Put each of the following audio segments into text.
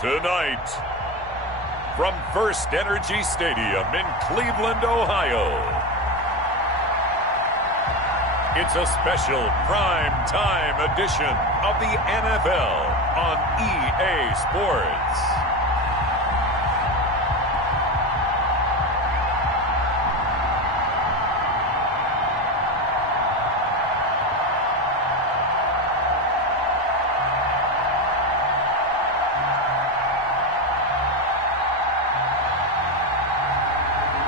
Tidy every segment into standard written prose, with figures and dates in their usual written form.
Tonight, from First Energy Stadium in Cleveland, Ohio, it's a special prime time edition of the NFL on EA Sports.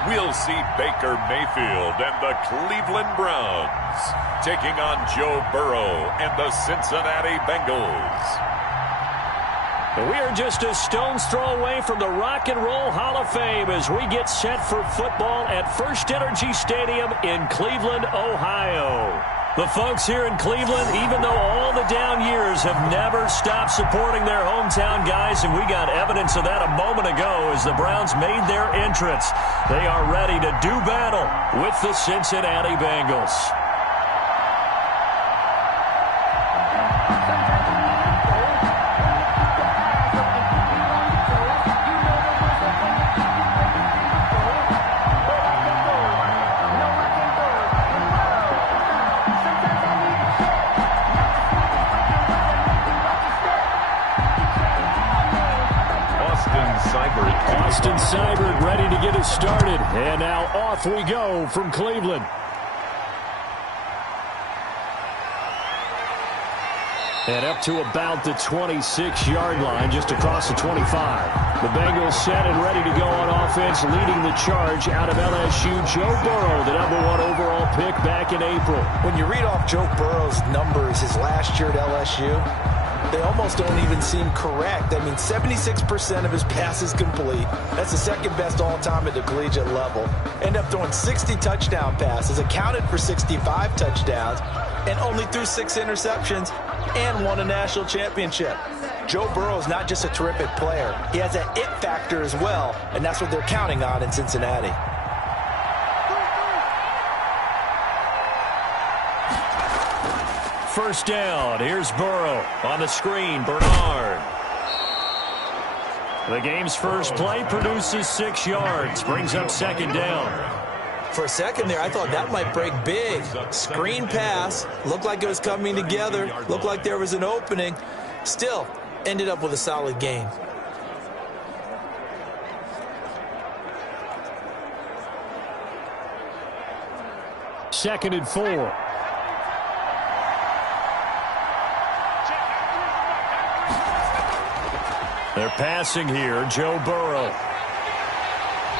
We'll see Baker Mayfield and the Cleveland Browns taking on Joe Burrow and the Cincinnati Bengals. We are just a stone's throw away from the Rock and Roll Hall of Fame as we get set for football at First Energy Stadium in Cleveland, Ohio. The folks here in Cleveland, even though all the down years, have never stopped supporting their hometown guys, and we got evidence of that a moment ago as the Browns made their entrance. They are ready to do battle with the Cincinnati Bengals. Austin Seibert ready to get us started. And now off we go from Cleveland. And up to about the 26-yard line, just across the 25. The Bengals set and ready to go on offense, leading the charge out of LSU. Joe Burrow, the #1 overall pick back in April. When you read off Joe Burrow's numbers his last year at LSU, they almost don't even seem correct. I mean, 76% of his passes complete. That's the second best all-time at the collegiate level. Ended up throwing 60 touchdown passes, accounted for 65 touchdowns, and only threw 6 interceptions and won a national championship. Joe Burrow is not just a terrific player. He has that it factor as well, and that's what they're counting on in Cincinnati. First down. Here's Burrow on the screen. Bernard. The game's first play produces 6 yards. Brings up second down. For a second there, I thought that might break big. Screen pass. Looked like it was coming together. Looked like there was an opening. Still, ended up with a solid gain. Second and 4. They're passing here. Joe Burrow.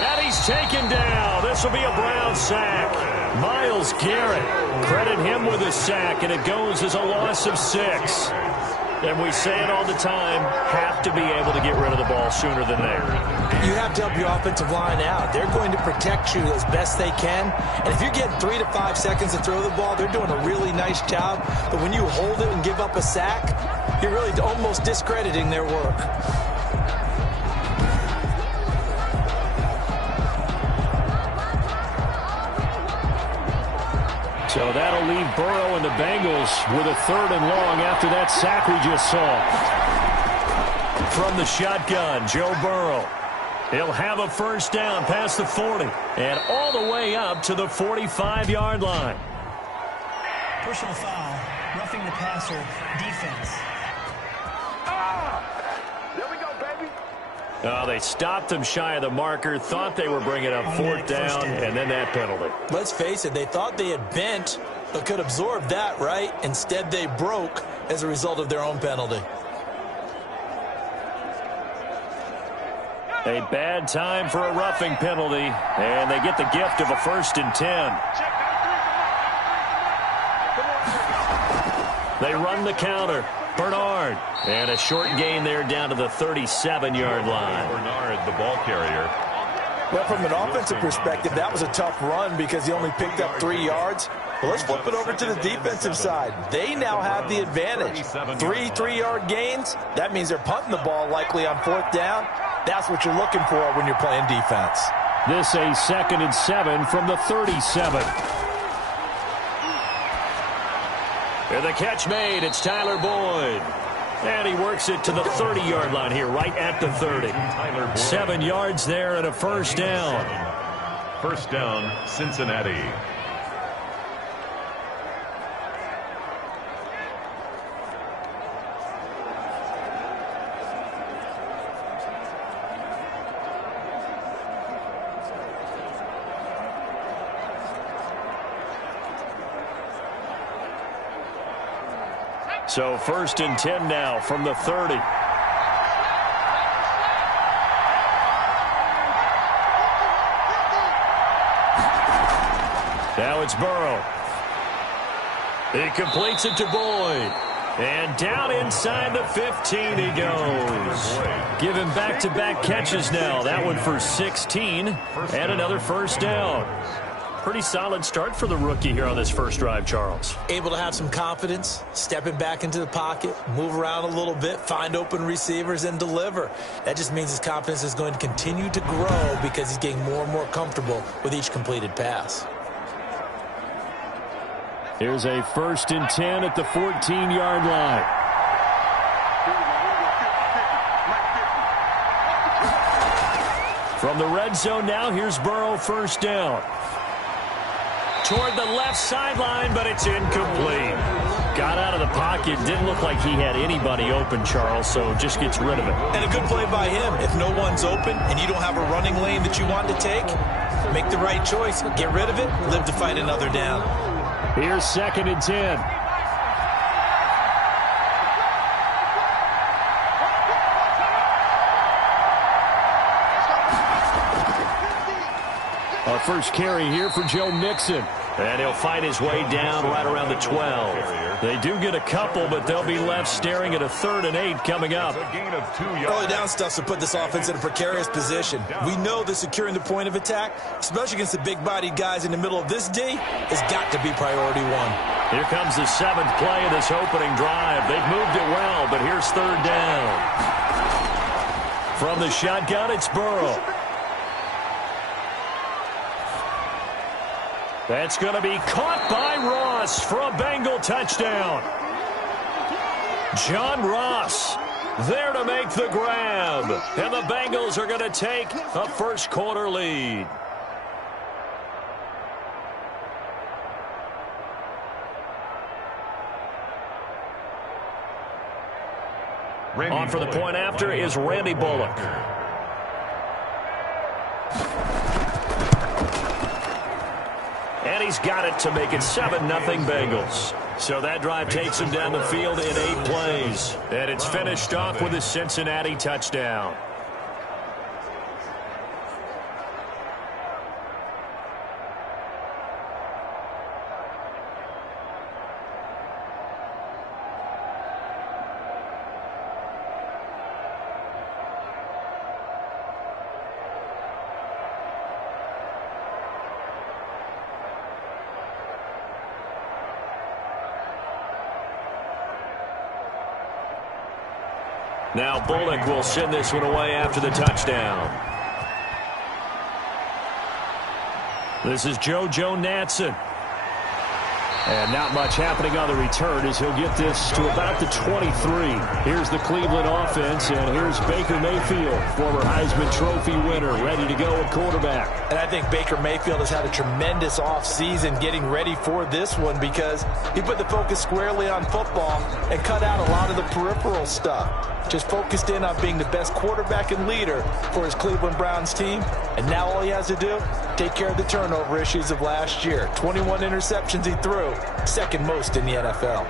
And he's taken down. This will be a Brown sack. Myles Garrett. Credit him with a sack, and it goes as a loss of 6. And we say it all the time, have to be able to get rid of the ball sooner than later. You have to help your offensive line out. They're going to protect you as best they can. And if you get 3 to 5 seconds to throw the ball, they're doing a really nice job. But when you hold it and give up a sack, you're really almost discrediting their work. So that'll leave Burrow and the Bengals with a 3rd and long after that sack we just saw. From the shotgun, Joe Burrow. He'll have a first down past the 40 and all the way up to the 45-yard line. Personal foul, roughing the passer, defense. They stopped him shy of the marker, thought they were bringing up 4th down, and then that penalty. Let's face it, they thought they had bent, but could absorb that, right? Instead, they broke as a result of their own penalty. A bad time for a roughing penalty, and they get the gift of a 1st and 10. They run the counter. Bernard. And a short gain there down to the 37-yard line. Bernard, the ball carrier. Well, from an offensive perspective, that was a tough run because he only picked up 3 yards. Well, let's flip it over to the defensive side. They now have the advantage. 3 3-yard gains. That means they're punting the ball likely on 4th down. That's what you're looking for when you're playing defense. This a 2nd and 7 from the 37. And the catch made. It's Tyler Boyd. And he works it to the 30-yard line here, right at the 30. 7 yards there and a first down. First down, Cincinnati. So first and 10 now from the 30. Now it's Burrow. He completes it to Boyd. And down inside the 15 he goes. Give him back-to-back catches now. That one for 16 and another first down. Pretty solid start for the rookie here on this first drive, Charles. Able to have some confidence, stepping back into the pocket, move around a little bit, find open receivers, and deliver. That just means his confidence is going to continue to grow because he's getting more and more comfortable with each completed pass. Here's a first and 10 at the 14-yard line. From the red zone now, here's Burrow, first down. Toward the left sideline, but it's incomplete. Got out of the pocket. Didn't look like he had anybody open, Charles, so just gets rid of it. And a good play by him. If no one's open and you don't have a running lane that you want to take, make the right choice. Get rid of it. Live to fight another down. Here's second and 10. Our first carry here for Joe Mixon. And he'll fight his way down right around the 12. They do get a couple, but they'll be left staring at a 3rd and 8 coming up. Early down stuff to put this offense in a precarious position. We know that securing the point of attack, especially against the big-bodied guys in the middle of this D, has got to be priority one. Here comes the 7th play of this opening drive. They've moved it well, but here's 3rd down. From the shotgun, it's Burrow. That's going to be caught by Ross for a Bengal touchdown. John Ross there to make the grab. And the Bengals are going to take a first quarter lead. On for the point after is Randy Bullock. And he's got it to make it 7-0 Bengals. So that drive takes him down the field in 8 plays. And it's finished off with a Cincinnati touchdown. Now Bullock will send this one away after the touchdown. This is Joe Natson. And not much happening on the return as he'll get this to about the 23. Here's the Cleveland offense, and here's Baker Mayfield, former Heisman Trophy winner, ready to go at quarterback. And I think Baker Mayfield has had a tremendous offseason getting ready for this one because he put the focus squarely on football and cut out a lot of the peripheral stuff. Just focused in on being the best quarterback and leader for his Cleveland Browns team. And now all he has to do, take care of the turnover issues of last year. 21 interceptions he threw, second most in the NFL.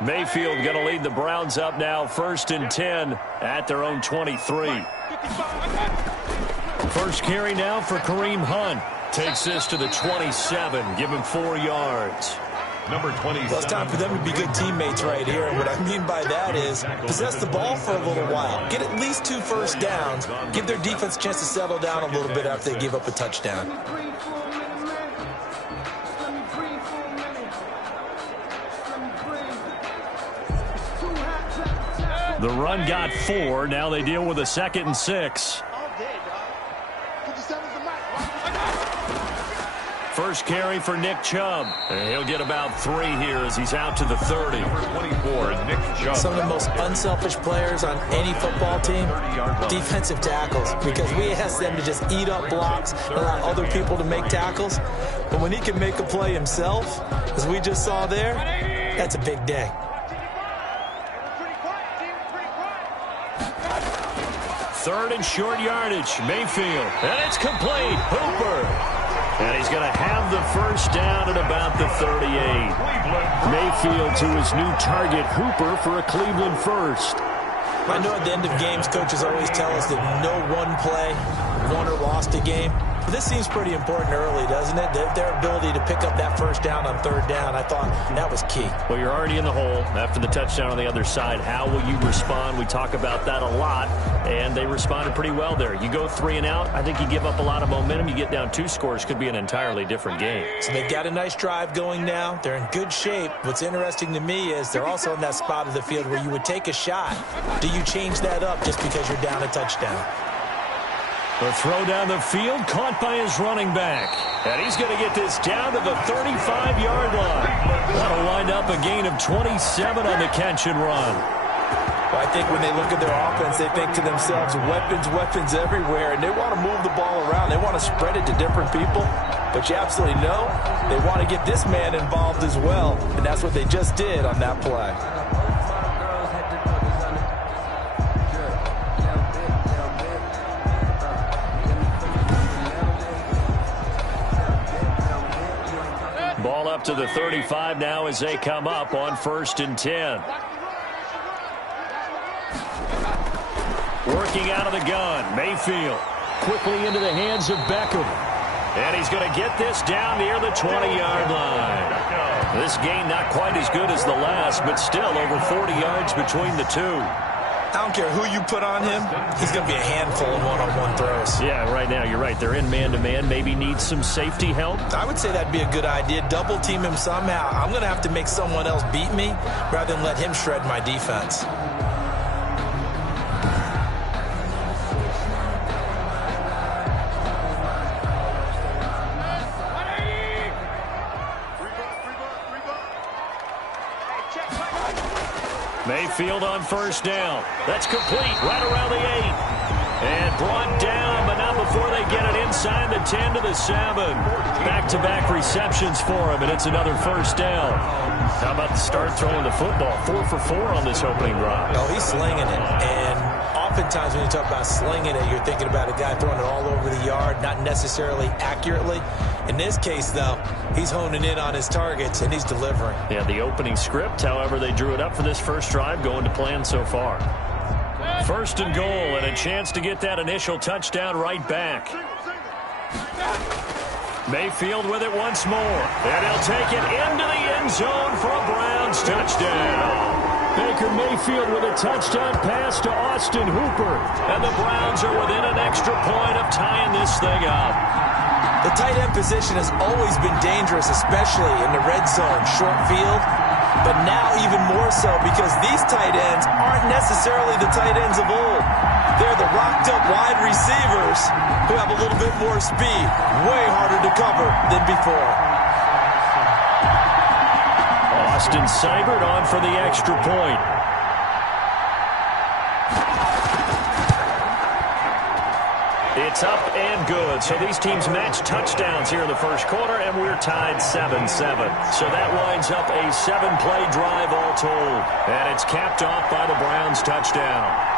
Mayfield going to lead the Browns up now, 1st and 10 at their own 23. First carry now for Kareem Hunt. Takes this to the 27. Give him 4 yards. Number 20. Well, it's time for them to be good teammates right here. And what I mean by that is possess the ball for a little while. Get at least 2 first downs. Give their defense a chance to settle down a little bit after they give up a touchdown. The run got 4. Now they deal with a 2nd and 6. first carry for Nick Chubb. And he'll get about 3 here as he's out to the 30. Number 24, Nick Chubb. Some of the most unselfish players on any football team, defensive tackles, because we ask them to just eat up blocks, allow other people to make tackles. But when he can make a play himself, as we just saw there, that's a big day. Third and short yardage, Mayfield. And it's complete, Hooper. And he's going to have the first down at about the 38. Mayfield to his new target, Hooper, for a Cleveland first. I know at the end of games, coaches always tell us that no one play won or lost a game. But this seems pretty important early, doesn't it? Their ability to pick up that first down on third down, I thought that was key. Well, you're already in the hole after the touchdown on the other side. How will you respond? We talk about that a lot, and they responded pretty well there. You go 3 and out, I think you give up a lot of momentum. You get down 2 scores, could be an entirely different game. So they've got a nice drive going now. They're in good shape. What's interesting to me is they're also in that spot of the field where you would take a shot. Do you change that up just because you're down a touchdown? The throw down the field, caught by his running back. And he's going to get this down to the 35-yard line. That'll wind up a gain of 27 on the catch and run. Well, I think when they look at their offense, they think to themselves, weapons everywhere, and they want to move the ball around. They want to spread it to different people. But you absolutely know they want to get this man involved as well, and that's what they just did on that play. Ball up to the 35 now as they come up on 1st and 10. Working out of the gun, Mayfield quickly into the hands of Beckham. And he's going to get this down near the 20-yard line. This gain not quite as good as the last, but still over 40 yards between the two. I don't care who you put on him, he's going to be a handful in one-on-one throws. Yeah, right now, you're right. They're in man-to-man. Maybe needs some safety help. I would say that'd be a good idea. Double team him somehow. I'm going to have to make someone else beat me rather than let him shred my defense. Mayfield on 1st down. That's complete right around the 8. And brought down, but not before they get it inside the 10 to the 7. Back-to-back receptions for him, and it's another 1st down. How about the start throwing the football? 4 for 4 on this opening drive. Oh, he's slinging it. And oftentimes when you talk about slinging it, you're thinking about a guy throwing it all over the yard, not necessarily accurately. In this case, though, he's honing in on his targets, and he's delivering. Yeah, the opening script, however, they drew it up for this first drive, going to plan so far. 1st and goal, and a chance to get that initial touchdown right back. Mayfield with it once more, and he'll take it into the end zone for a Browns touchdown. Baker Mayfield with a touchdown pass to Austin Hooper, and the Browns are within an extra point of tying this thing up. The tight end position has always been dangerous, especially in the red zone, short field. But now even more so because these tight ends aren't necessarily the tight ends of old. They're the rocked-up wide receivers who have a little bit more speed, way harder to cover than before. Austin Seibert on for the extra point. It's up and good. So these teams match touchdowns here in the first quarter, and we're tied 7-7. So that winds up a 7-play drive all told. And it's capped off by the Browns touchdown.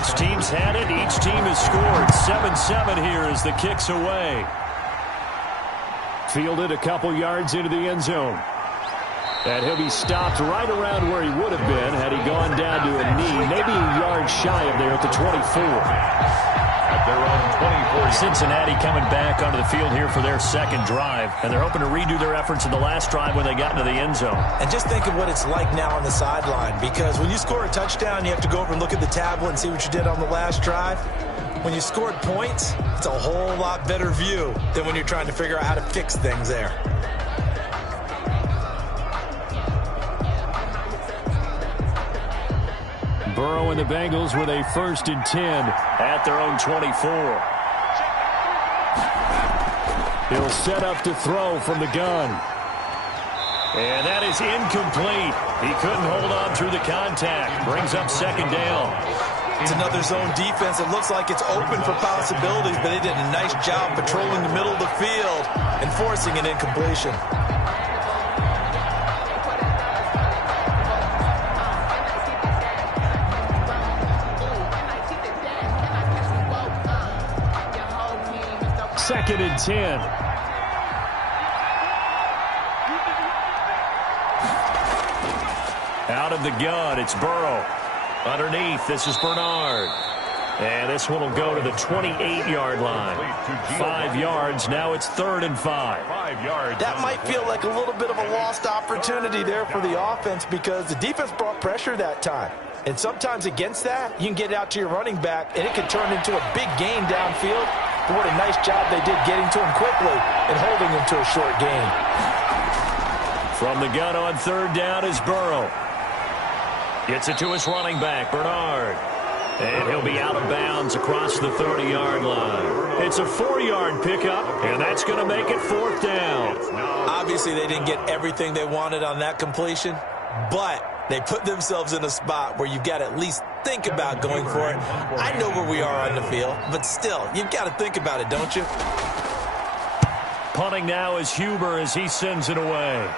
Each team's had it. Each team has scored. 7-7 here as the kick's away. Fielded a couple yards into the end zone. And he'll be stopped right around where he would have been had he gone down to a knee, maybe a yard shy of there at the 24. At their own 24. Cincinnati coming back onto the field here for their second drive, and they're hoping to redo their efforts in the last drive when they got into the end zone. And just think of what it's like now on the sideline, because when you score a touchdown, you have to go over and look at the tablet and see what you did on the last drive. When you scored points, it's a whole lot better view than when you're trying to figure out how to fix things there. Burrow and the Bengals with a 1st and 10 at their own 24. He'll set up to throw from the gun. And that is incomplete. He couldn't hold on through the contact. Brings up 2nd down. It's another zone defense. It looks like it's open for possibilities, but they did a nice job patrolling the middle of the field and forcing an incompletion. Second and 10. Out of the gun, it's Burrow. Underneath, this is Bernard. And this one will go to the 28-yard line. 5 yards, now it's 3rd and 5. 5 yards. That might feel like a little bit of a lost opportunity there for the offense because the defense brought pressure that time. And sometimes against that, you can get out to your running back, and it can turn into a big gain downfield. But what a nice job they did getting to him quickly and holding him to a short gain. From the gun on 3rd down is Burrow. Gets it to his running back, Bernard. And he'll be out of bounds across the 30-yard line. It's a 4-yard pickup, and that's going to make it 4th down. Obviously, they didn't get everything they wanted on that completion, but they put themselves in a spot where you've got to at least think about going for it. I know where we are on the field, but still, you've got to think about it, don't you? Punting now is Huber as he sends it away.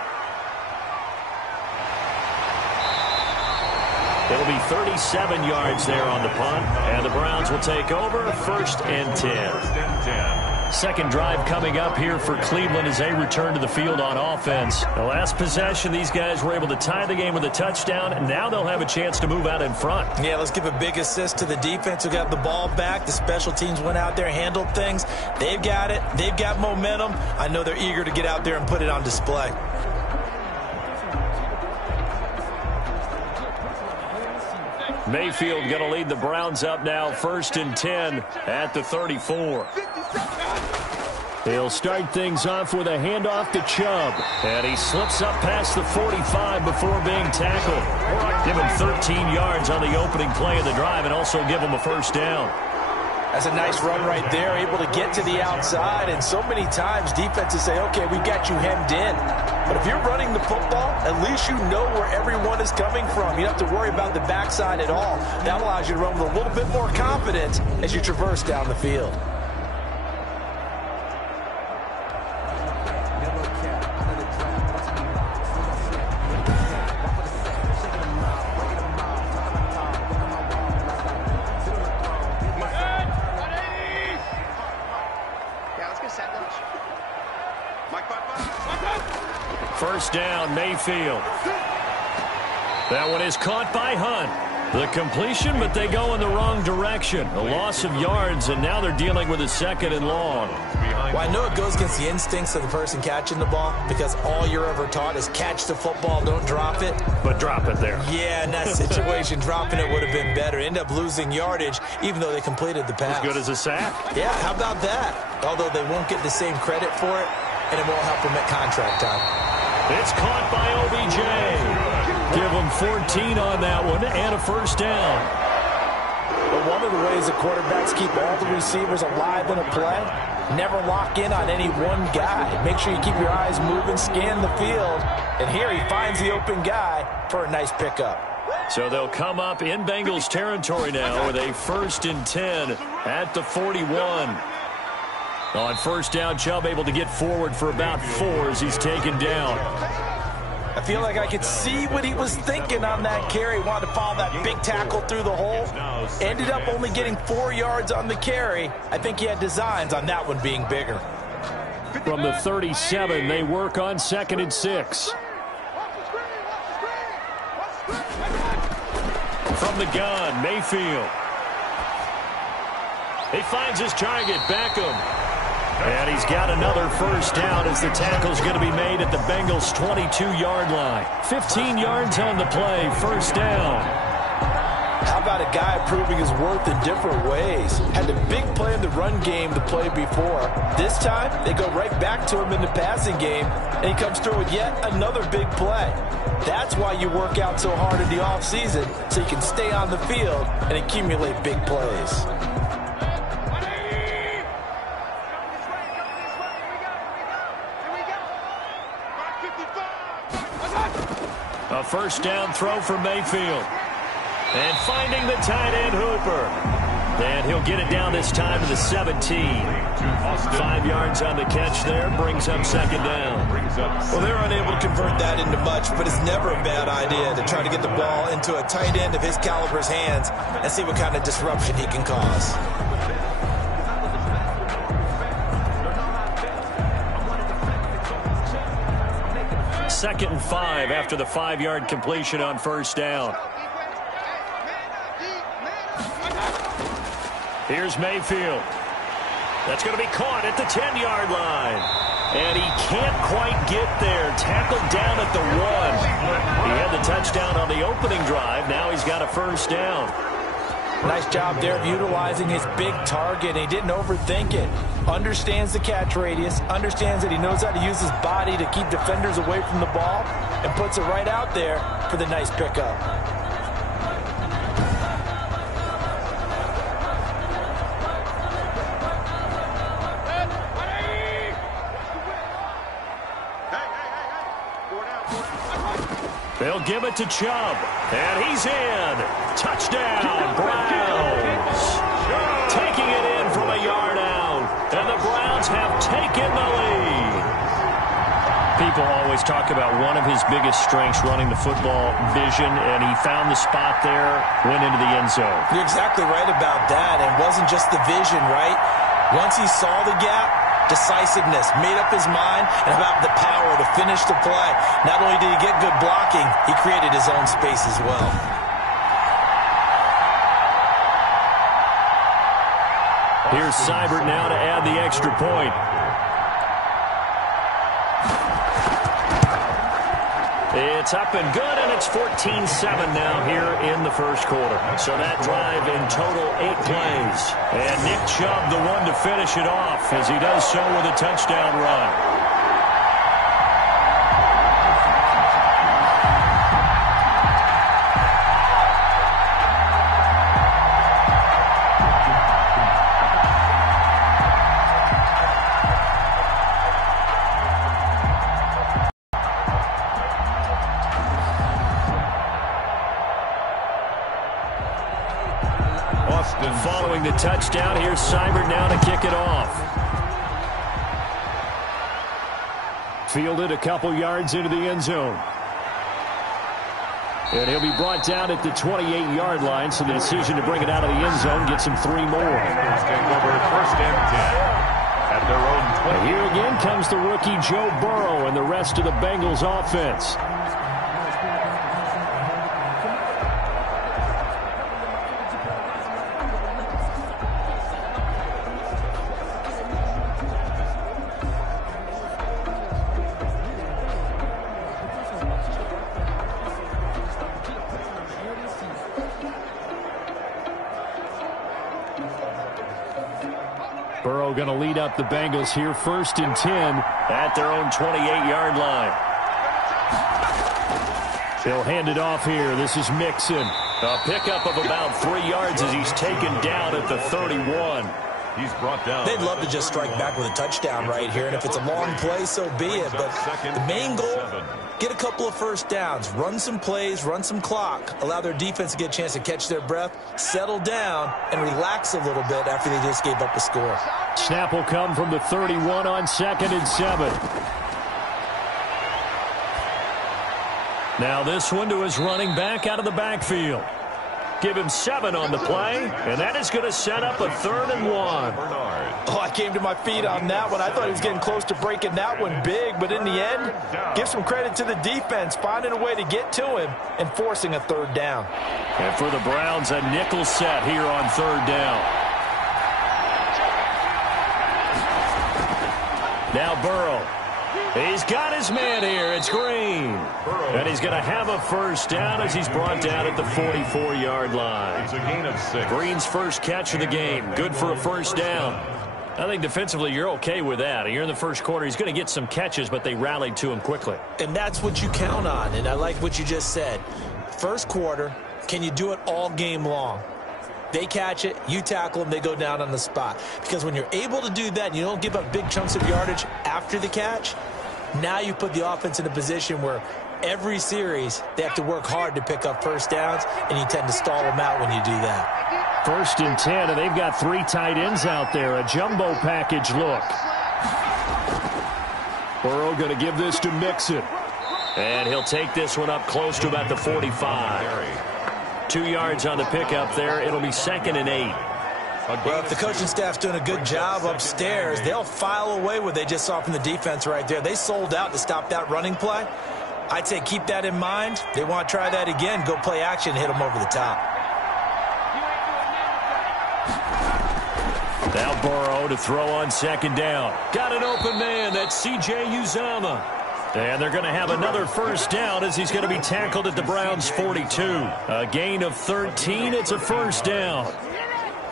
It'll be 37 yards there on the punt, and the Browns will take over 1st and 10. Second drive coming up here for Cleveland as they return to the field on offense. The last possession, these guys were able to tie the game with a touchdown, and now they'll have a chance to move out in front. Yeah, let's give a big assist to the defense who got the ball back. The special teams went out there, handled things. They've got it. They've got momentum. I know they're eager to get out there and put it on display. Mayfield going to lead the Browns up now 1st and 10 at the 34. He'll start things off with a handoff to Chubb. And he slips up past the 45 before being tackled. Give him 13 yards on the opening play of the drive and also give him a 1st down. That's a nice run right there, able to get to the outside. And so many times defenses say, okay, we got you hemmed in. But if you're running the football, at least you know where everyone is coming from. You don't have to worry about the backside at all. That allows you to run with a little bit more confidence as you traverse down the field. First down, Mayfield. That one is caught by Hunt. The completion, but they go in the wrong direction. A loss of yards, and now they're dealing with a 2nd and long. Well, I know it goes against the instincts of the person catching the ball because all you're ever taught is catch the football, don't drop it. But drop it there. Yeah, in that situation, dropping it would have been better. End up losing yardage, even though they completed the pass. As good as a sack. Yeah, how about that? Although they won't get the same credit for it, and it won't help them at contract time. It's caught by OBJ. Give them 14 on that one and a 1st down. But one of the ways the quarterbacks keep all the receivers alive in a play, never lock in on any one guy. Make sure you keep your eyes moving, scan the field. And here he finds the open guy for a nice pickup. So they'll come up in Bengals territory now with a 1st and 10 at the 41. On 1st down, Chubb able to get forward for about 4 as he's taken down. I feel like I could see what he was thinking on that carry. Wanted to follow that big tackle through the hole. Ended up only getting 4 yards on the carry. I think he had designs on that one being bigger. From the 37, they work on 2nd and 6. from the gun, Mayfield. He finds his target, Beckham. And he's got another first down as the tackle's going to be made at the Bengals' 22-yard line. 15 yards on the play, first down. How about a guy proving his worth in different ways? Had a big play in the run game the play before. This time, they go right back to him in the passing game, and he comes through with yet another big play. That's why you work out so hard in the offseason, so you can stay on the field and accumulate big plays. A first down throw for Mayfield. And finding the tight end, Hooper. And he'll get it down this time to the 17. 5 yards on the catch there, brings up second down. Well, they're unable to convert that into much, but it's never a bad idea to try to get the ball into a tight end of his caliber's hands and see what kind of disruption he can cause. Second and 5 after the 5-yard completion on first down. Here's Mayfield. That's going to be caught at the 10-yard line. And he can't quite get there. Tackled down at the 1. He had the touchdown on the opening drive. Now he's got a first down. Nice job there of utilizing his big target. He didn't overthink it. Understands the catch radius. Understands that he knows how to use his body to keep defenders away from the ball. And puts it right out there for the nice pickup. They'll give it to Chubb. And he's in. Touchdown, Browns. Taking it in from a yard out. And the Browns have taken the lead. People always talk about one of his biggest strengths running the football, vision, and he found the spot there, went into the end zone. You're exactly right about that. And it wasn't just the vision, right? Once he saw the gap, decisiveness, made up his mind, and about the power to finish the play. Not only did he get good blocking, he created his own space as well. Here's Seibert now to add the extra point. It's up and good, and it's 14-7 now here in the first quarter. So that drive in total 8 plays. And Nick Chubb, the one to finish it off, as he does so with a touchdown run. Following the touchdown, here's Seibert now to kick it off. Fielded a couple yards into the end zone. And he'll be brought down at the 28-yard line, so the decision to bring it out of the end zone gets him 3 more. First and 10 at their own 20. And here again comes the rookie Joe Burrow and the rest of the Bengals offense. Burrow going to lead up the Bengals here, 1st and 10 at their own 28-yard line. They'll hand it off here. This is Mixon. A pickup of about 3 yards as he's taken down at the 31. He's brought down. They'd love to just strike back with a touchdown right here, and if it's a long play, so be it. But the main goal, get a couple of first downs, run some plays, run some clock, allow their defense to get a chance to catch their breath, settle down, and relax a little bit after they just gave up the score. Snap will come from the 31 on 2nd and 7. Now this one to his running back out of the backfield. Give him 7 on the play, and that is going to set up a 3rd and 1. Oh, I came to my feet on that one. I thought he was getting close to breaking that one big, but in the end, give some credit to the defense, finding a way to get to him and forcing a 3rd down. And for the Browns, a nickel set here on 3rd down. Now Burrow. He's got his man here. It's Green. And he's going to have a 1st down as he's brought down at the 44-yard line. It's a gain of 6. Green's first catch of the game. Good for a 1st down. I think defensively you're okay with that. You're in the first quarter. He's going to get some catches, but they rallied to him quickly. And that's what you count on, and I like what you just said. First quarter, can you do it all game long? They catch it, you tackle them, they go down on the spot. Because when you're able to do that and you don't give up big chunks of yardage after the catch, now you put the offense in a position where every series they have to work hard to pick up 1st downs, and you tend to stall them out when you do that. 1st and 10, and they've got 3 tight ends out there. A jumbo package look. Burrow going to give this to Mixon. And he'll take this one up close to about the 45. 2 yards on the pickup there. It'll be 2nd and 8. Well, if the coaching staff's doing a good job upstairs, they'll file away what they just saw from the defense right there. They sold out to stop that running play. I'd say keep that in mind. They want to try that again. Go play action, hit them over the top. Now Burrow to throw on 2nd down. Got an open man. That's C.J. Uzomah. And they're going to have another 1st down as he's going to be tackled at the Browns' 42. A gain of 13. It's a 1st down.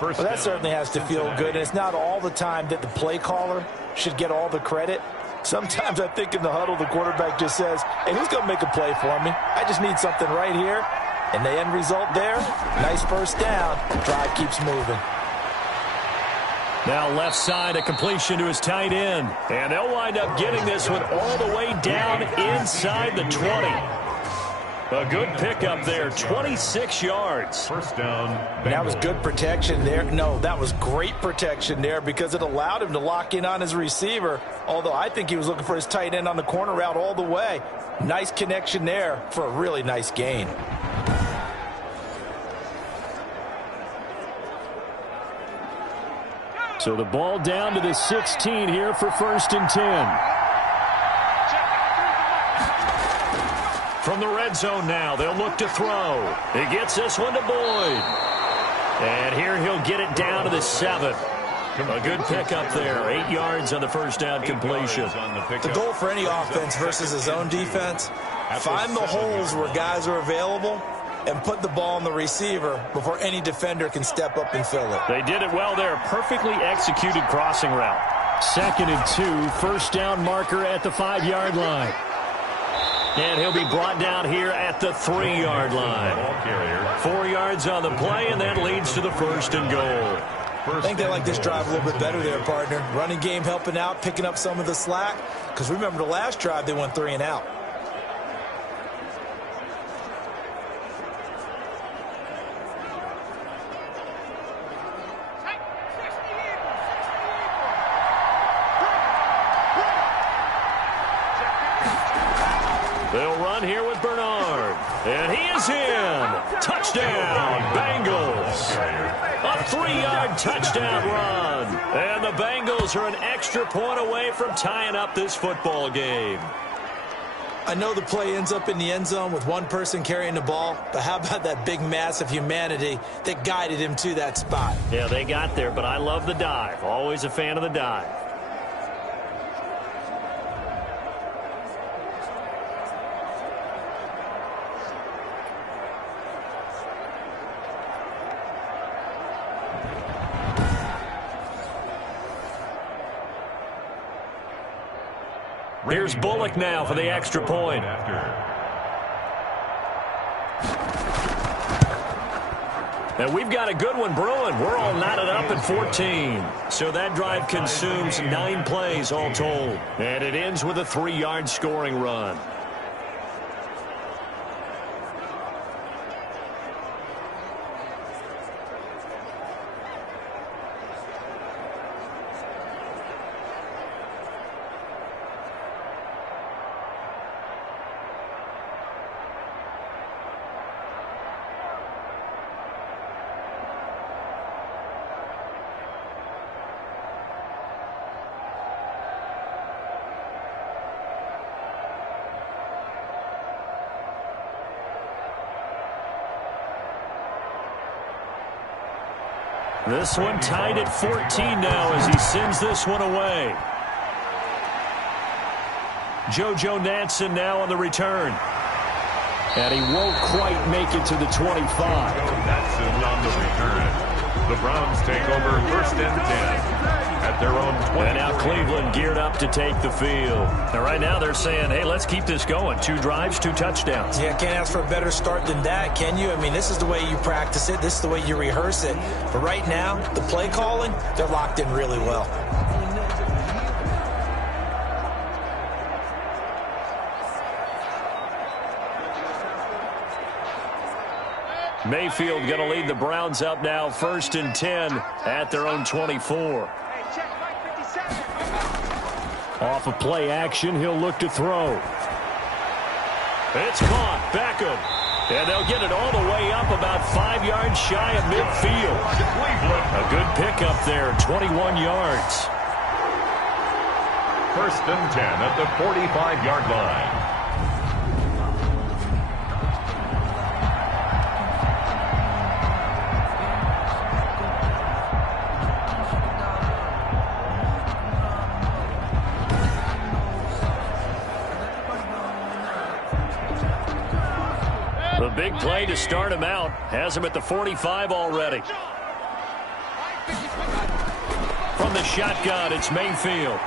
Well, that certainly has to feel good. And it's not all the time that the play caller should get all the credit. Sometimes I think in the huddle, the quarterback just says, hey, who's going to make a play for me? I just need something right here. And the end result there, nice 1st down. Drive keeps moving. Now left side, a completion to his tight end. And they'll wind up getting this one all the way down inside the 20. A good pickup there, 26 yards. 1st down. That was good protection there. No, that was great protection there because it allowed him to lock in on his receiver, although I think he was looking for his tight end on the corner route all the way. Nice connection there for a really nice gain. So the ball down to the 16 here for 1st and 10. From the red zone now, they'll look to throw. He gets this one to Boyd. And here he'll get it down to the 7. A good pickup there. 8 yards on the 1st down completion. The goal for any offense versus his own defense, find the holes where guys are available and put the ball on the receiver before any defender can step up and fill it. They did it well there. Perfectly executed crossing route. 2nd and 2. 1st down marker at the 5-yard line. And he'll be brought down here at the 3-yard line. 4 yards on the play, and that leads to the 1st and goal. I think they like this drive a little bit better there, partner. Running game helping out, picking up some of the slack. Because remember the last drive, they went 3 and out. They'll run here with Bernard. And he is in. Touchdown, Bengals. A 3-yard touchdown run. And the Bengals are an extra point away from tying up this football game. I know the play ends up in the end zone with one person carrying the ball, but how about that big mass of humanity that guided him to that spot? Yeah, they got there, but I love the dive. Always a fan of the dive. Here's Bullock now for the extra point. And we've got a good one brewing. We're all knotted up at 14. So that drive consumes 9 plays all told. And it ends with a 3-yard scoring run. This one tied at 14 now as he sends this one away. JoJo Natson now on the return. And he won't quite make it to the 25. Natson on the return. The Browns take over first and 10 at their own 20. And now Cleveland geared up to take the field. Now right now they're saying, hey, let's keep this going. 2 drives, 2 touchdowns. Yeah, can't ask for a better start than that, can you? I mean, this is the way you practice it. This is the way you rehearse it. But right now, the play calling, they're locked in really well. Mayfield going to lead the Browns up now, first and 10 at their own 24. Off of play action, he'll look to throw. It's caught, Beckham. And they'll get it all the way up about 5 yards shy of midfield. A good pickup there, 21 yards. First and 10 at the 45-yard line. The big play to start him out. Has him at the 45 already. From the shotgun, it's Mayfield.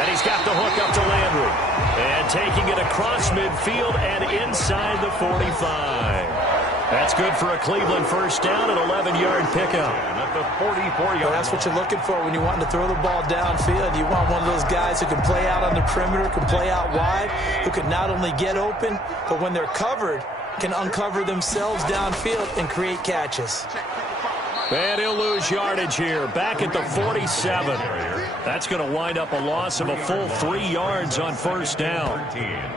And he's got the hook up to Landry. And taking it across midfield and inside the 45. That's good for a Cleveland first down, an 11-yard pickup. At the 44-yard Well, that's what you're looking for when you want to throw the ball downfield. You want one of those guys who can play out on the perimeter, can play out wide, who can not only get open, but when they're covered, can uncover themselves downfield and create catches. And he'll lose yardage here, back at the 47. That's going to wind up a loss of a full 3 yards on first down.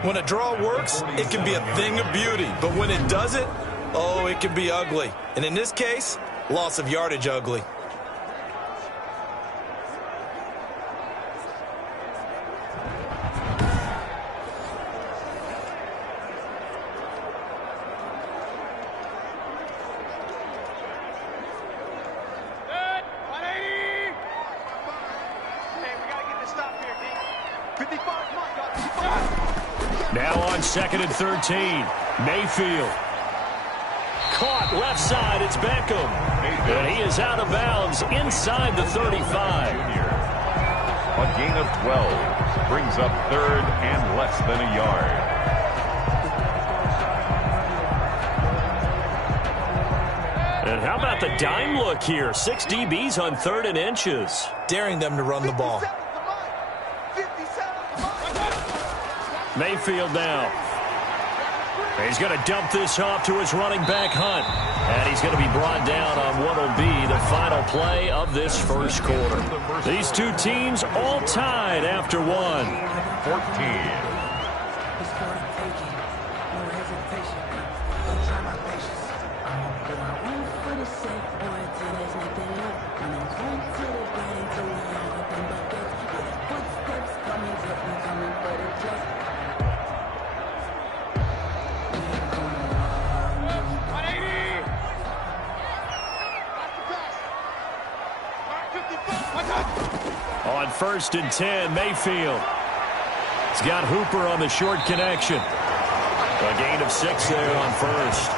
When a draw works, it can be a thing of beauty, but when it doesn't, oh, it can be ugly. And in this case, loss of yardage ugly. Now on second and 13, Mayfield. Caught left side, it's Beckham. And he is out of bounds inside the 35. A gain of 12 brings up third and less than a yard. And how about the dime look here? 6 DBs on third and inches. Daring them to run the ball. Mayfield now. He's going to dump this off to his running back, Hunt. And he's going to be brought down on what will be the final play of this first quarter. These two teams all tied after one. 14. On first and 10, Mayfield. He's got Hooper on the short connection. A gain of 6 there on first.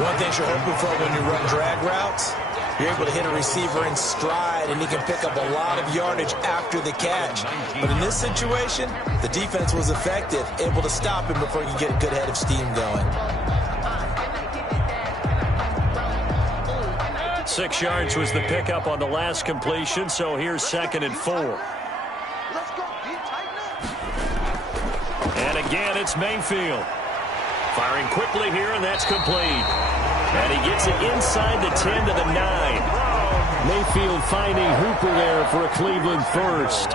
One thing you're hoping for when you run drag routes, you're able to hit a receiver in stride, and he can pick up a lot of yardage after the catch. But in this situation, the defense was effective, able to stop him before you get a good head of steam going. 6 yards was the pickup on the last completion, so here's second and 4. And again, it's Mayfield. Firing quickly here, and that's complete. And he gets it inside the 10 to the 9. Mayfield finding Hooper there for a Cleveland first.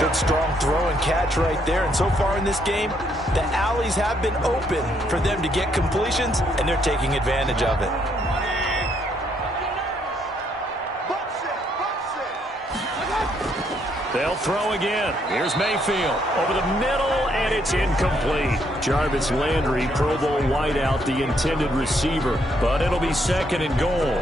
Good strong throw and catch right there. And so far in this game, the alleys have been open for them to get completions, and they're taking advantage of it. They'll throw again. Here's Mayfield over the middle, and it's incomplete. Jarvis Landry, Pro Bowl wideout, the intended receiver, but it'll be 2nd and goal.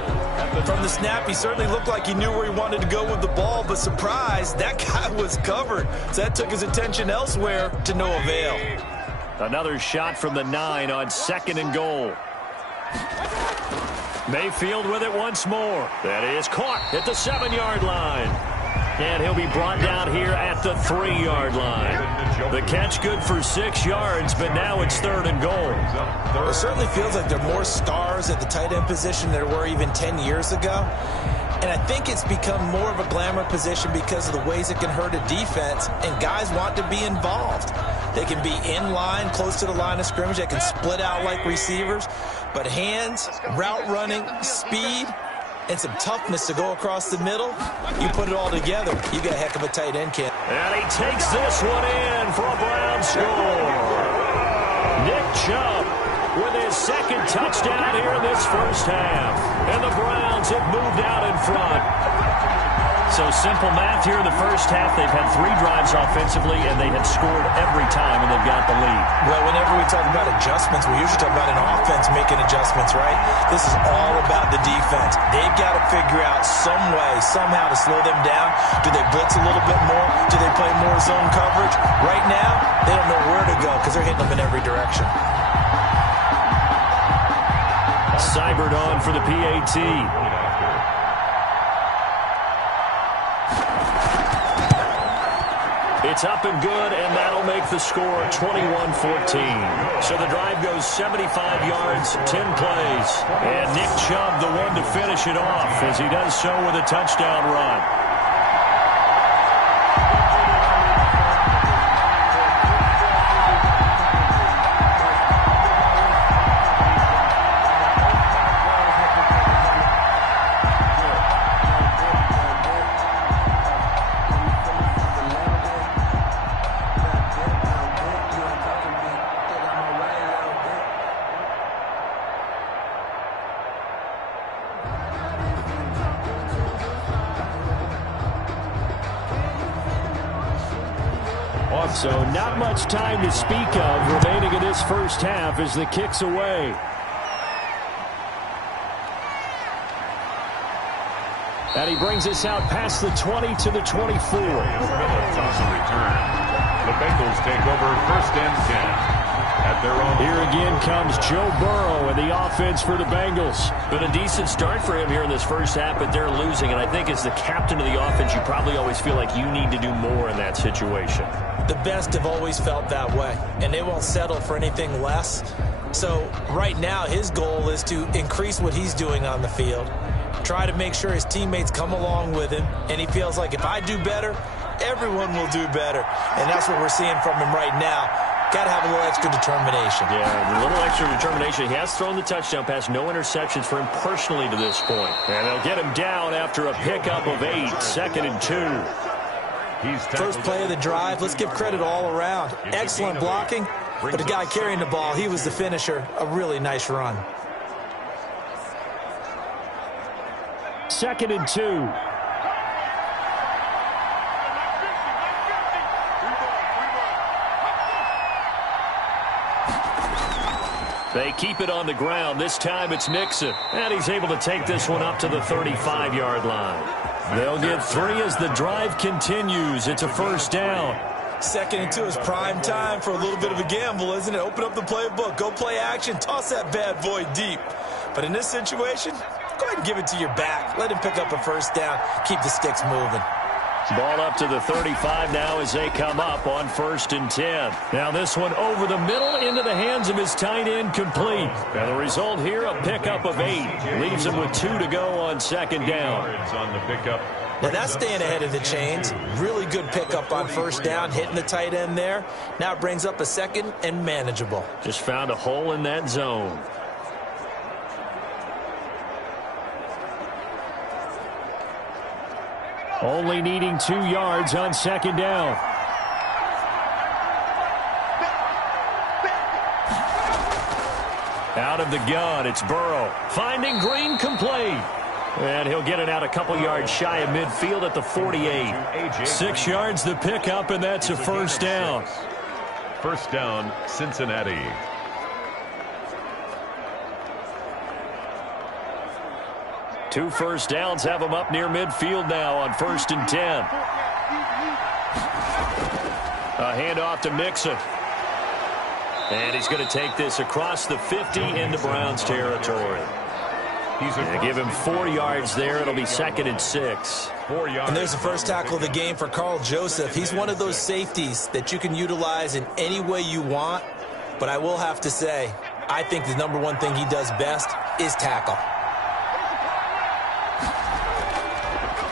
From the snap, he certainly looked like he knew where he wanted to go with the ball, but surprise, that guy was covered. So that took his attention elsewhere to no avail. Another shot from the 9 on 2nd and goal. Mayfield with it once more. That is caught at the 7-yard line. And he'll be brought down here at the 3-yard line. The catch good for 6 yards, but now it's 3rd and goal. It certainly feels like there are more stars at the tight end position than there were even 10 years ago. And I think it's become more of a glamour position because of the ways it can hurt a defense, and guys want to be involved. They can be in line, close to the line of scrimmage. They can split out like receivers. But hands, route running, speed, and some toughness to go across the middle, you put it all together, you got a heck of a tight end, kid. And he takes this one in for a Browns score. Nick Chubb with his 2nd touchdown here in this first half. And the Browns have moved out in front. So simple math here in the first half. They've had 3 drives offensively, and they have scored every time, and they've got the lead. Well, whenever we talk about adjustments, we usually talk about an offense making adjustments, right? This is all about the defense. They've got to figure out some way, somehow to slow them down. Do they blitz a little bit more? Do they play more zone coverage? Right now, they don't know where to go because they're hitting them in every direction. Seibert on for the PAT. It's up and good, and that'll make the score 21-14. So the drive goes 75 yards, 10 plays. And Nick Chubb, the one to finish it off, as he does so with a touchdown run. So not much time to speak of remaining in this first half as the kick's away. And he brings us out past the 20 to the 24. Toss and return. The Bengals take over 1st and 10. At their own. Here again comes Joe Burrow and the offense for the Bengals. Been a decent start for him here in this first half, but they're losing. And I think as the captain of the offense, you probably always feel like you need to do more in that situation. The best have always felt that way, and they won't settle for anything less. So right now, his goal is to increase what he's doing on the field, try to make sure his teammates come along with him, and he feels like if I do better, everyone will do better. And that's what we're seeing from him right now. Got to have a little extra determination. Yeah, a little extra determination. He has thrown the touchdown pass, no interceptions for him personally to this point. And they'll get him down after a pickup of 8, 2nd and 2. First play of the drive, let's give credit all around. Excellent blocking, but the guy carrying the ball, he was the finisher. A really nice run. 2nd and 2. They keep it on the ground. This time it's Mixon. And he's able to take this one up to the 35-yard line. They'll get 3 as the drive continues. It's a 1st down. 2nd and 2 is prime time for a little bit of a gamble, isn't it? Open up the playbook. Go play action. Toss that bad boy deep. But in this situation, go ahead and give it to your back. Let him pick up a 1st down. Keep the sticks moving. Ball up to the 35 now as they come up on 1st and 10. Now this one over the middle into the hands of his tight end, complete. And the result here, a pickup of 8. Leaves him with 2 to go on 2nd down. On the pickup. Now that's staying ahead of the chains. Really good pickup on 1st down, hitting the tight end there. Now it brings up a 2nd and manageable. Just found a hole in that zone. Only needing 2 yards on 2nd down. Out of the gun, it's Burrow. Finding Green, complete. And he'll get it out a couple yards shy of midfield at the 48. 6 yards the pickup, and that's a first down. First down, Cincinnati. Two first downs have him up near midfield now on 1st and 10. A handoff to Mixon. And he's going to take this across the 50 into Browns territory. Give him 4 yards there. It'll be 2nd and 6. 4 yards. And there's the first tackle of the game for Carl Joseph. He's one of those safeties that you can utilize in any way you want. But I will have to say, I think the number one thing he does best is tackle.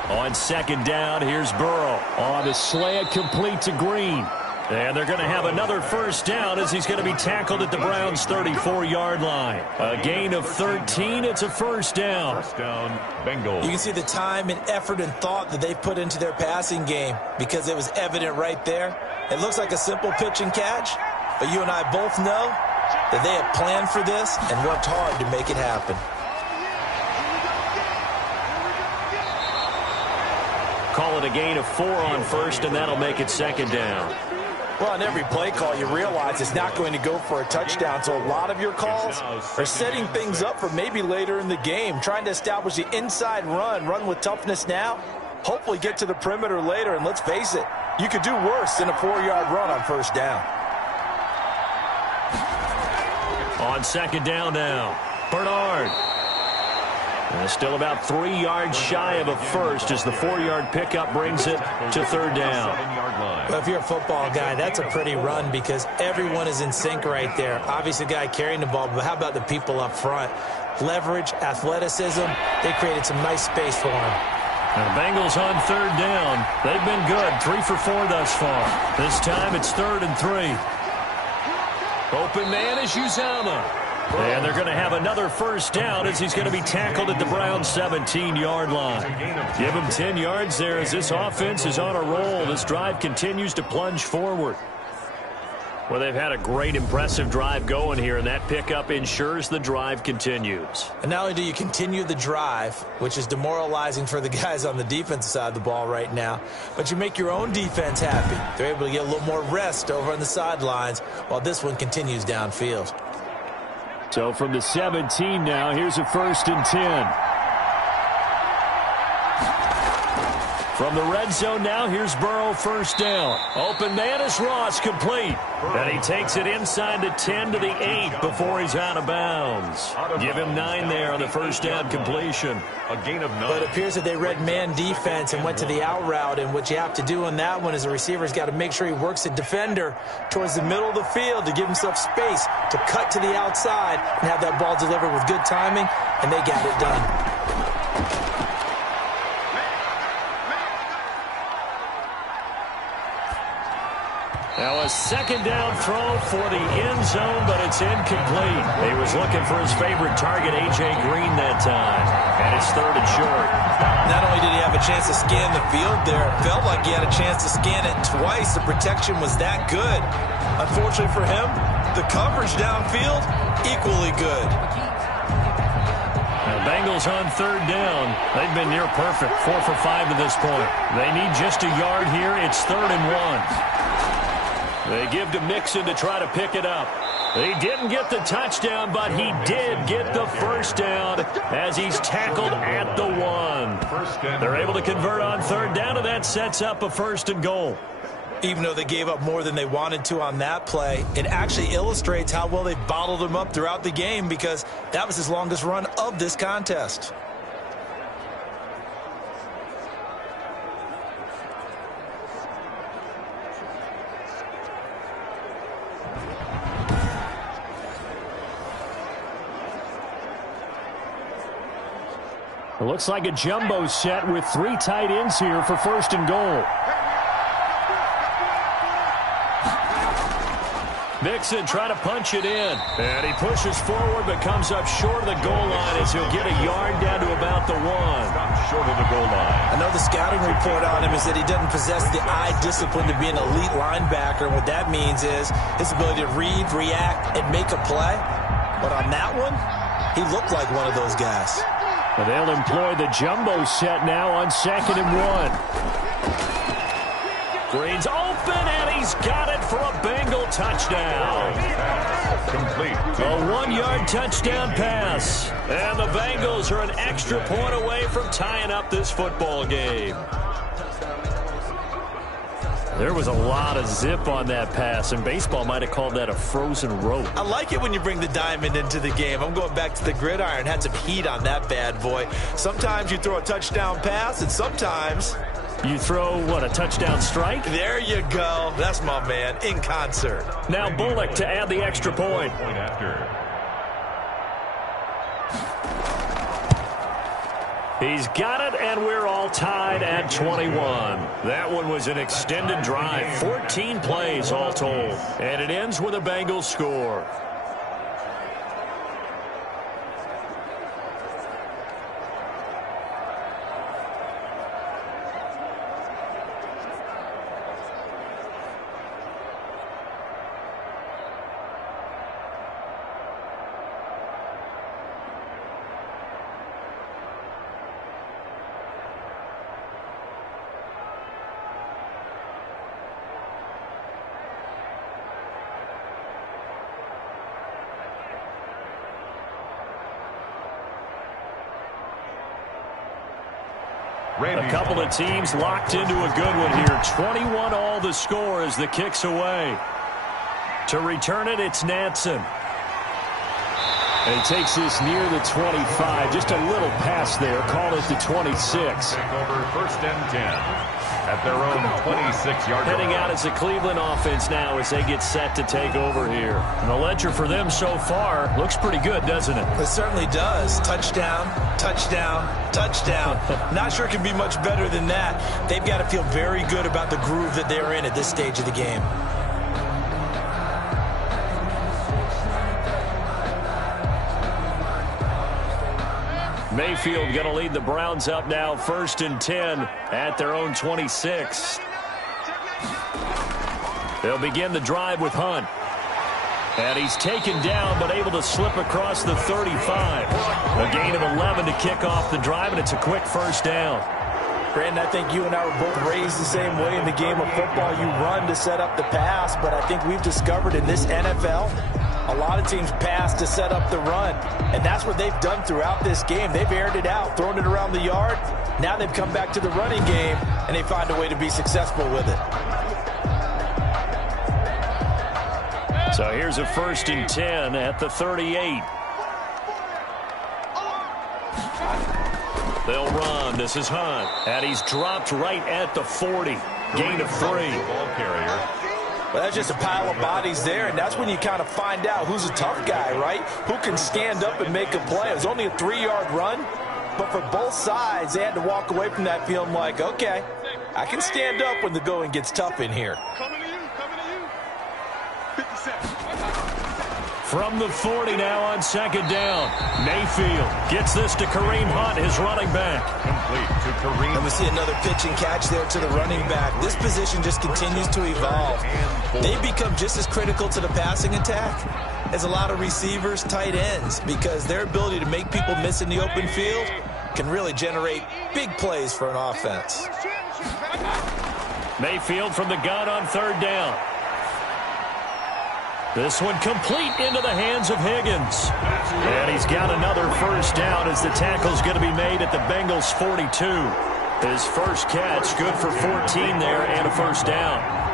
On 2nd down, here's Burrow. On the slant, complete to Green. And they're going to have another first down as he's going to be tackled at the Browns' 34-yard line. A gain of 13. It's a first down. First down, Bengals. You can see the time and effort and thought that they put into their passing game because it was evident right there. It looks like a simple pitch and catch, but you and I both know that they have planned for this and worked hard to make it happen. Call it a gain of 4 on first, and that'll make it 2nd down. Well, on every play call, you realize it's not going to go for a touchdown, so a lot of your calls are setting things up for maybe later in the game, trying to establish the inside run with toughness now, hopefully get to the perimeter later, and let's face it, you could do worse than a 4-yard run on first down. On 2nd down now, Bernard. And still about 3 yards shy of a first as the 4-yard pickup brings it to 3rd down. Well, if you're a football guy, that's a pretty run because everyone is in sync right there. Obviously, the guy carrying the ball, but how about the people up front? Leverage, athleticism, they created some nice space for him. The Bengals on 3rd down. They've been good, 3 for 4 thus far. This time it's 3rd and 3. Open man is Uzomah. And they're going to have another first down as he's going to be tackled at the Browns' 17-yard line. Give him 10 yards there as this offense is on a roll. This drive continues to plunge forward. Well, they've had a great, impressive drive going here, and that pickup ensures the drive continues. And not only do you continue the drive, which is demoralizing for the guys on the defensive side of the ball right now, but you make your own defense happy. They're able to get a little more rest over on the sidelines while this one continues downfield. So from the 17 now, here's a 1st and 10. From the red zone now, here's Burrow, 1st down. Open man is Ross, complete. And he takes it inside the 10 to the 8 before he's out of bounds. Give him 9 there on the 1st down completion. A gain of 9. But it appears that they read man defense and went to the out route, and what you have to do on that one is the receiver's got to make sure he works the defender towards the middle of the field to give himself space to cut to the outside and have that ball delivered with good timing, and they got it done. Now a 2nd down throw for the end zone, but it's incomplete. He was looking for his favorite target, A.J. Green, that time. And it's 3rd and short. Not only did he have a chance to scan the field there, it felt like he had a chance to scan it twice. The protection was that good. Unfortunately for him, the coverage downfield, equally good. Now Bengals on 3rd down. They've been near perfect, 4 for 5 to this point. They need just a yard here. It's 3rd and 1. They give to Mixon to try to pick it up. He didn't get the touchdown, but he did get the first down as he's tackled at the 1. They're able to convert on 3rd down, and that sets up a 1st and goal. Even though they gave up more than they wanted to on that play, it actually illustrates how well they bottled him up throughout the game because that was his longest run of this contest. It looks like a jumbo set with 3 tight ends here for 1st and goal. Mixon trying to punch it in. And he pushes forward but comes up short of the goal line as he'll get a yard down to about the 1. Short of the goal line. I know the scouting report on him is that he doesn't possess the eye discipline to be an elite linebacker. And what that means is his ability to read, react, and make a play. But on that one, he looked like one of those guys. And they'll employ the jumbo set now on 2nd and 1. Green's open, and he's got it for a Bengal touchdown. Complete. A 1-yard touchdown pass. And the Bengals are an extra point away from tying up this football game. There was a lot of zip on that pass, and baseball might have called that a frozen rope. I like it when you bring the diamond into the game. I'm going back to the gridiron. Had some heat on that bad boy. Sometimes you throw a touchdown pass, and sometimes you throw, what, a touchdown strike? There you go. That's my man, in concert. Now Bullock to add the extra point. Point after. He's got it, and we're all tied at 21. That one was an extended drive, 14 plays all told. And it ends with a Bengals score. A couple of teams locked into a good one here. 21 all the score as the kick's away. To return it, it's Natson. And he takes this near the 25. Just a little pass there. Call it the 26. Take over 1st and 10 at their own 26-yard line. Heading out as the Cleveland offense now as they get set to take over here. And the ledger for them so far looks pretty good, doesn't it? It certainly does. Touchdown, touchdown, touchdown. Not sure it can be much better than that. They've got to feel very good about the groove that they're in at this stage of the game. Mayfield going to lead the Browns up now 1st and 10 at their own 26. They'll begin the drive with Hunt. And he's taken down but able to slip across the 35. A gain of 11 to kick off the drive, and it's a quick 1st down. Brandon, I think you and I were both raised the same way in the game of football. You run to set up the pass, but I think we've discovered in this NFL, a lot of teams pass to set up the run, and that's what they've done throughout this game. They've aired it out, thrown it around the yard. Now they've come back to the running game, and they find a way to be successful with it. So here's a 1st and 10 at the 38. They'll run. This is Hunt, and he's dropped right at the 40. Gain of 3. Ball carrier. Well, that's just a pile of bodies there, and that's when you kind of find out who's a tough guy, right? Who can stand up and make a play. It was only a 3-yard run, but for both sides, they had to walk away from that feeling like, okay, I can stand up when the going gets tough in here. Coming to you. 57. From the 40 now on 2nd down. Mayfield gets this to Kareem Hunt, his running back. Complete to Kareem. And we see another pitch and catch there to the running back. This position just continues to evolve. They become just as critical to the passing attack as a lot of receivers, tight ends, because their ability to make people miss in the open field can really generate big plays for an offense. Mayfield from the gun on 3rd down. This one complete into the hands of Higgins. And he's got another 1st down as the tackle's going to be made at the Bengals 42. His first catch, good for 14 there and a 1st down.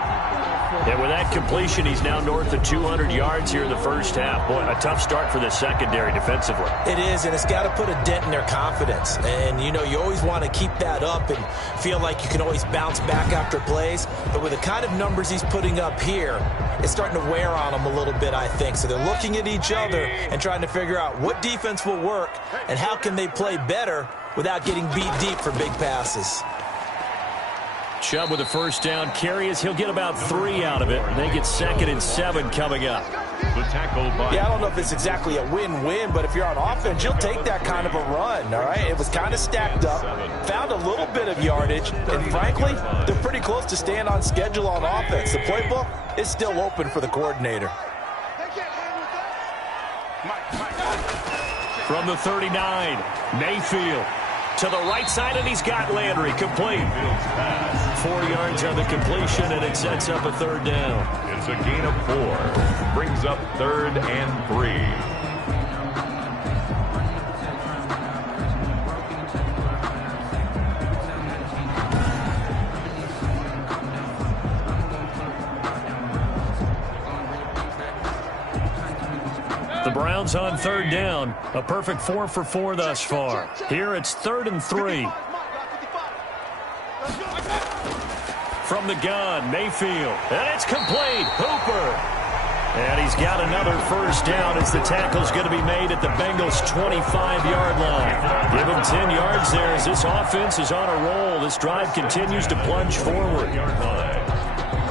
And with that completion, he's now north of 200 yards here in the 1st half. Boy, a tough start for the secondary defensively. It is, and it's got to put a dent in their confidence. And, you know, you always want to keep that up and feel like you can always bounce back after plays. But with the kind of numbers he's putting up here, it's starting to wear on them a little bit, I think. So they're looking at each other and trying to figure out what defense will work and how can they play better without getting beat deep for big passes. Chubb with a 1st down carry as he'll get about 3 out of it. And they get 2nd and 7 coming up. The tackle by... Yeah, I don't know if it's exactly a win-win, but if you're on offense, you'll take that kind of a run, all right? It was kind of stacked up, found a little bit of yardage, and frankly, they're pretty close to staying on schedule on offense. The playbook is still open for the coordinator. From the 39, Mayfield to the right side, and he's got Landry complete. 4 yards on the completion, and it sets up a third down. It's a gain of 4. Brings up 3rd and 3. The Browns on 3rd down. A perfect 4 for 4 thus far. Here it's 3rd and 3. From the gun, Mayfield. And it's complete. Hooper. And he's got another first down as the tackle's going to be made at the Bengals' 25-yard line. Give him 10 yards there as this offense is on a roll. This drive continues to plunge forward.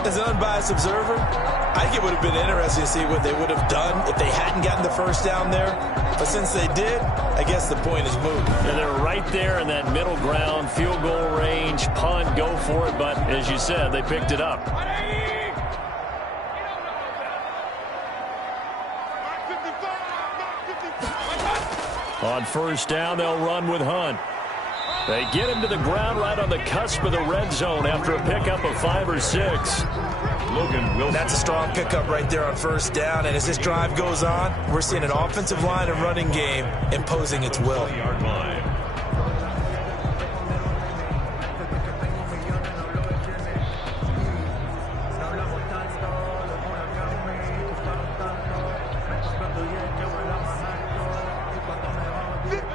As an unbiased observer, I think it would have been interesting to see what they would have done if they hadn't gotten the first down there. But since they did, I guess the point is moot. And they're right there in that middle ground, field goal range, punt, go for it. But as you said, they picked it up. On first down, they'll run with Hunt. They get him to the ground right on the cusp of the red zone after a pickup of 5 or 6. Logan Wilson. That's a strong pickup right there on first down. And as this drive goes on, we're seeing an offensive line and running game imposing its will.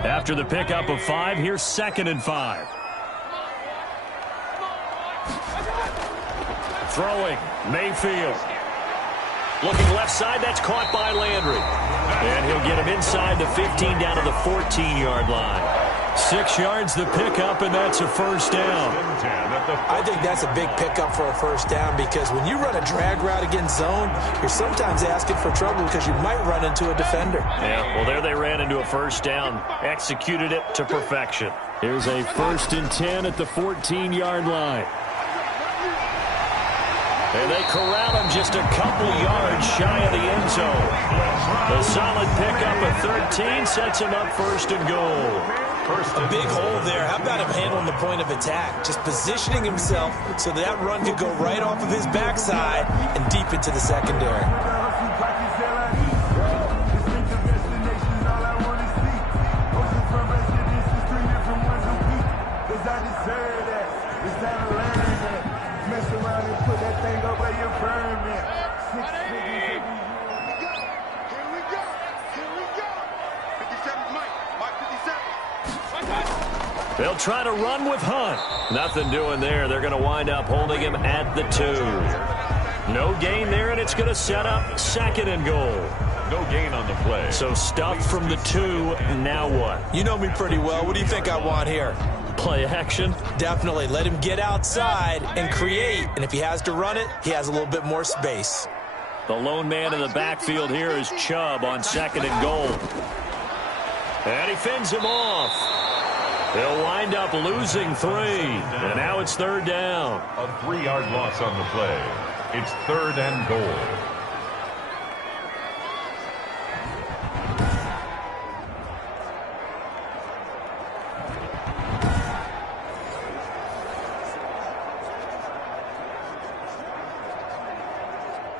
After the pickup of 5, here's 2nd and 5. Throwing, Mayfield. Looking left side, that's caught by Landry. And he'll get him inside the 15 down to the 14-yard line. 6 yards the pickup, and that's a first down. I think that's a big pickup for a first down because when you run a drag route against zone, you're sometimes asking for trouble because you might run into a defender. Yeah, well, there they ran into a first down. Executed it to perfection. Here's a 1st and 10 at the 14-yard line. And they corral him just a couple yards shy of the end zone. A solid pickup of 13 sets him up 1st and goal. A big hole there. How about him handling the point of attack? Just positioning himself so that run could go right off of his backside and deep into the secondary. They'll try to run with Hunt. Nothing doing there. They're going to wind up holding him at the 2. No gain there, and it's going to set up 2nd and goal. No gain on the play. So stuffed from the 2. Now what? You know me pretty well. What do you think I want here? Play action? Definitely. Let him get outside and create. And if he has to run it, he has a little bit more space. The lone man in the backfield here is Chubb on 2nd and goal. And he fends him off. They'll wind up losing 3. And now it's 3rd down. A 3-yard loss on the play. It's 3rd and goal.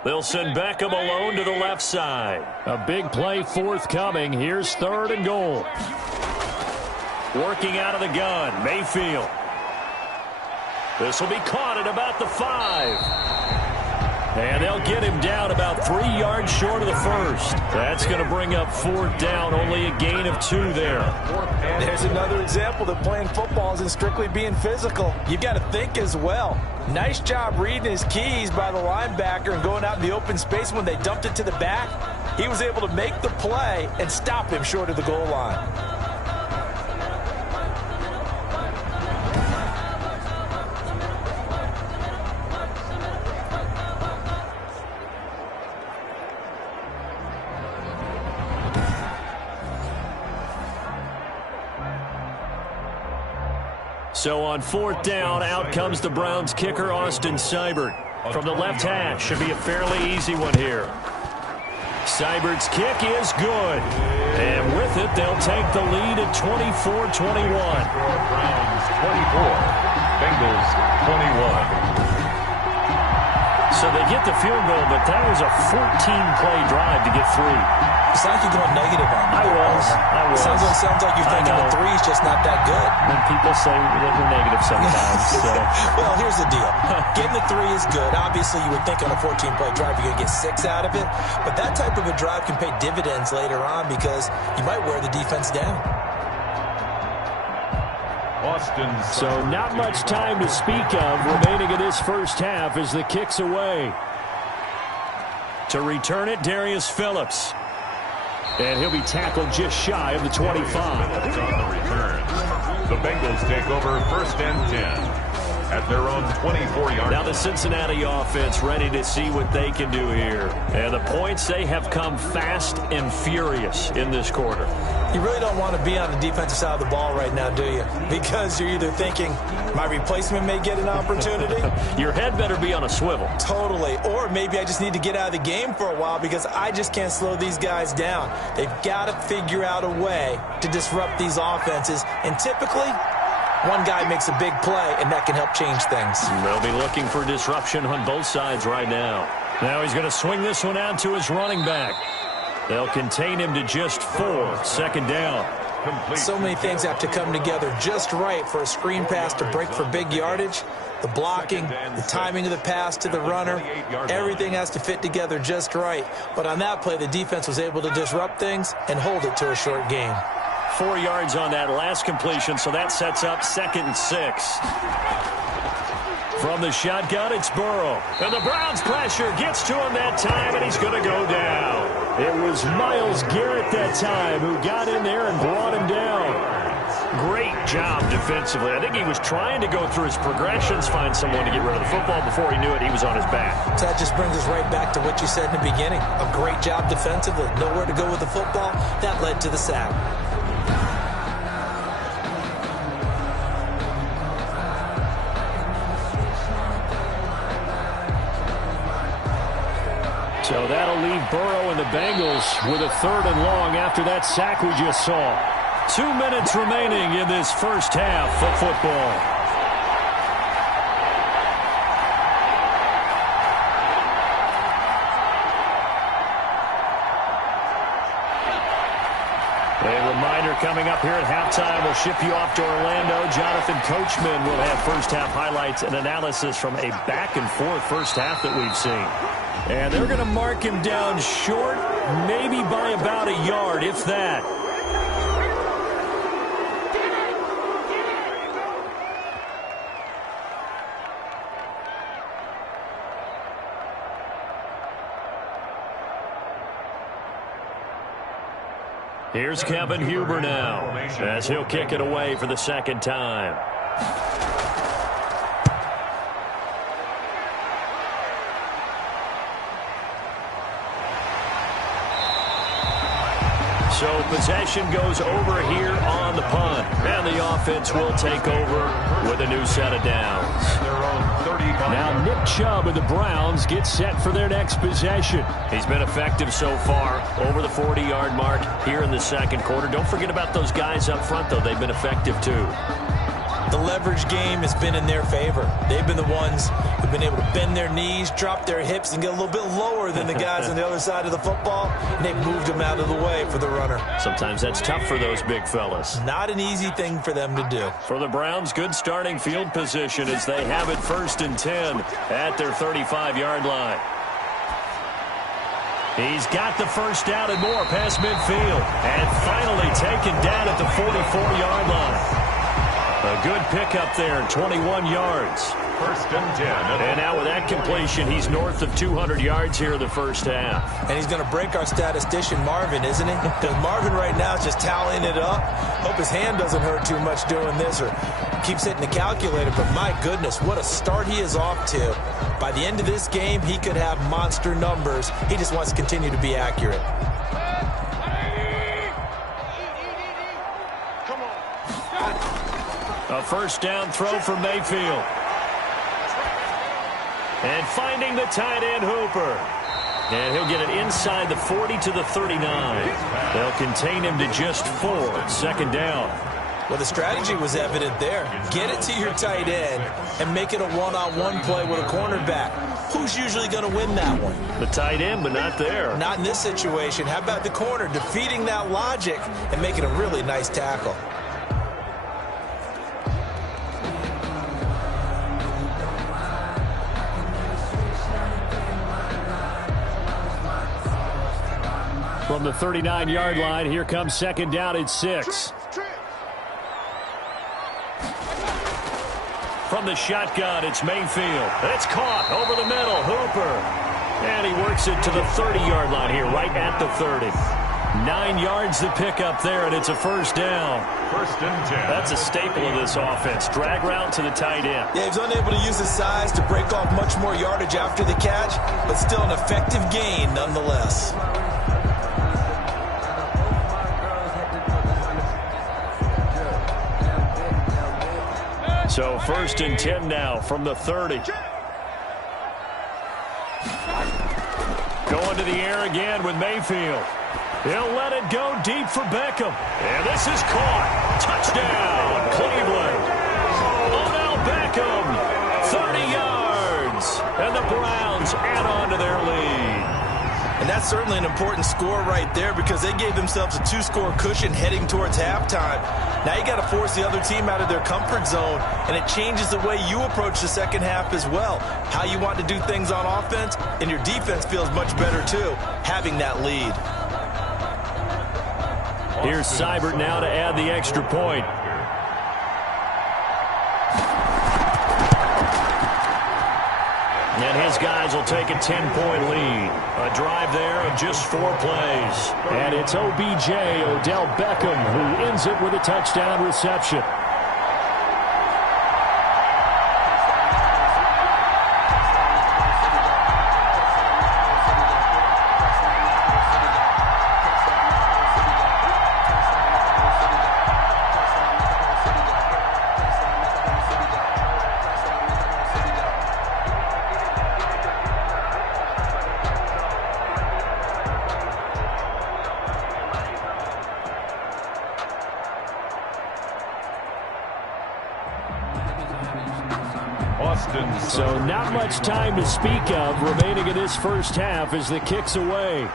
They'll send Beckham alone to the left side. A big play forthcoming. Here's 3rd and goal. Working out of the gun, Mayfield. This will be caught at about the 5. And they'll get him down about 3 yards short of the 1st. That's going to bring up 4th down, only a gain of 2 there. There's another example that playing football isn't strictly being physical. You've got to think as well. Nice job reading his keys by the linebacker and going out in the open space when they dumped it to the back. He was able to make the play and stop him short of the goal line. So on 4th down, out comes the Browns kicker, Austin Seibert. From the left hash, should be a fairly easy one here. Seibert's kick is good. And with it, they'll take the lead at 24-21. Browns 24, Bengals 21. So they get the field goal, but that was a 14-play drive to get 3. It's like you're going negative on me. I was. Sounds like you're thinking the 3 is just not that good. When people say that we're negative sometimes. So. Well, here's the deal. Getting the 3 is good. Obviously, you would think on a 14-play drive you're going to get 6 out of it. But that type of a drive can pay dividends later on because you might wear the defense down. So not much time to speak of remaining in this first half as the kick's away. To return it, Darius Phillips. And he'll be tackled just shy of the 25. Phillips on the return. The Bengals take over 1st and 10 at their own 24-yard. Now the Cincinnati offense ready to see what they can do here. And the points, they have come fast and furious in this quarter. You really don't want to be on the defensive side of the ball right now, do you? Because you're either thinking, my replacement may get an opportunity. Your head better be on a swivel. Totally. Or maybe I just need to get out of the game for a while because I just can't slow these guys down. They've got to figure out a way to disrupt these offenses. And typically, one guy makes a big play, and that can help change things. They'll be looking for disruption on both sides right now. Now he's going to swing this one out to his running back. They'll contain him to just 4. 2nd down. So many things have to come together just right for a screen pass to break for big yardage. The blocking, the timing of the pass to the runner, everything has to fit together just right. But on that play, the defense was able to disrupt things and hold it to a short gain. 4 yards on that last completion, so that sets up 2nd and 6. From the shotgun, it's Burrow. And the Browns pressure gets to him that time, and he's going to go down. It was Myles Garrett that time who got in there and brought him down. Great job defensively. I think he was trying to go through his progressions, find someone to get rid of the football. Before he knew it, he was on his back. So that just brings us right back to what you said in the beginning. A great job defensively. Nowhere to go with the football. That led to the sack. So that'll leave Burrow and the Bengals with a 3rd and long after that sack we just saw. 2 minutes remaining in this first half of football. A reminder coming up here at halftime. We'll ship you off to Orlando. Jonathan Coachman will have first half highlights and analysis from a back-and-forth first half that we've seen. And they're going to mark him down short, maybe by about a yard, if that. Here's Kevin Huber now, as he'll kick it away for the 2nd time. So possession goes over here on the punt. And the offense will take over with a new set of downs. Now Nick Chubb of the Browns gets set for their next possession. He's been effective so far, over the 40-yard mark here in the 2nd quarter. Don't forget about those guys up front, though. They've been effective, too. The leverage game has been in their favor. They've been the ones who've been able to bend their knees, drop their hips, and get a little bit lower than the guys on the other side of the football, and they've moved them out of the way for the runner. Sometimes that's tough for those big fellas. Not an easy thing for them to do. For the Browns, good starting field position as they have it 1st and 10 at their 35-yard line. He's got the first down and more past midfield, and finally taken down at the 44-yard line. A good pickup there, 21 yards. 1st and 10. And now with that completion, he's north of 200 yards here in the first half. And he's going to break our statistician, Marvin, isn't he? Because Marvin right now is just tallying it up. Hope his hand doesn't hurt too much doing this or keeps hitting the calculator. But my goodness, what a start he is off to. By the end of this game, he could have monster numbers. He just wants to continue to be accurate. A first down throw for Mayfield. And finding the tight end, Hooper. And he'll get it inside the 40 to the 39. They'll contain him to just 4. Second down. Well, the strategy was evident there. Get it to your tight end and make it a one-on-one play with a cornerback. Who's usually going to win that one? The tight end, but not there. Not in this situation. How about the corner defeating that logic and making a really nice tackle? From the 39-yard line, here comes second down at 6. From the shotgun, it's Mayfield. It's caught over the middle. Hooper. And he works it to the 30-yard line here, right at the 30. 9 yards to pick up there, and it's a first down. First and 10. That's a staple of this offense. Drag route to the tight end. Yeah, he's unable to use his size to break off much more yardage after the catch, but still an effective gain nonetheless. So first and 10 now from the 30. Going to the air again with Mayfield. He'll let it go deep for Beckham. And this is caught. Touchdown, Cleveland. Odell Beckham, 30 yards. And the Browns add on to their lead. And that's certainly an important score right there because they gave themselves a 2-score cushion heading towards halftime. Now you got to force the other team out of their comfort zone, and it changes the way you approach the second half as well. How you want to do things on offense, and your defense feels much better too, having that lead. Here's Seibert now to add the extra point. And his guys will take a 10-point lead. A drive there of just 4 plays. And it's OBJ, Odell Beckham, who ends it with a touchdown reception. So not much time to speak of remaining in this first half as the kick's away.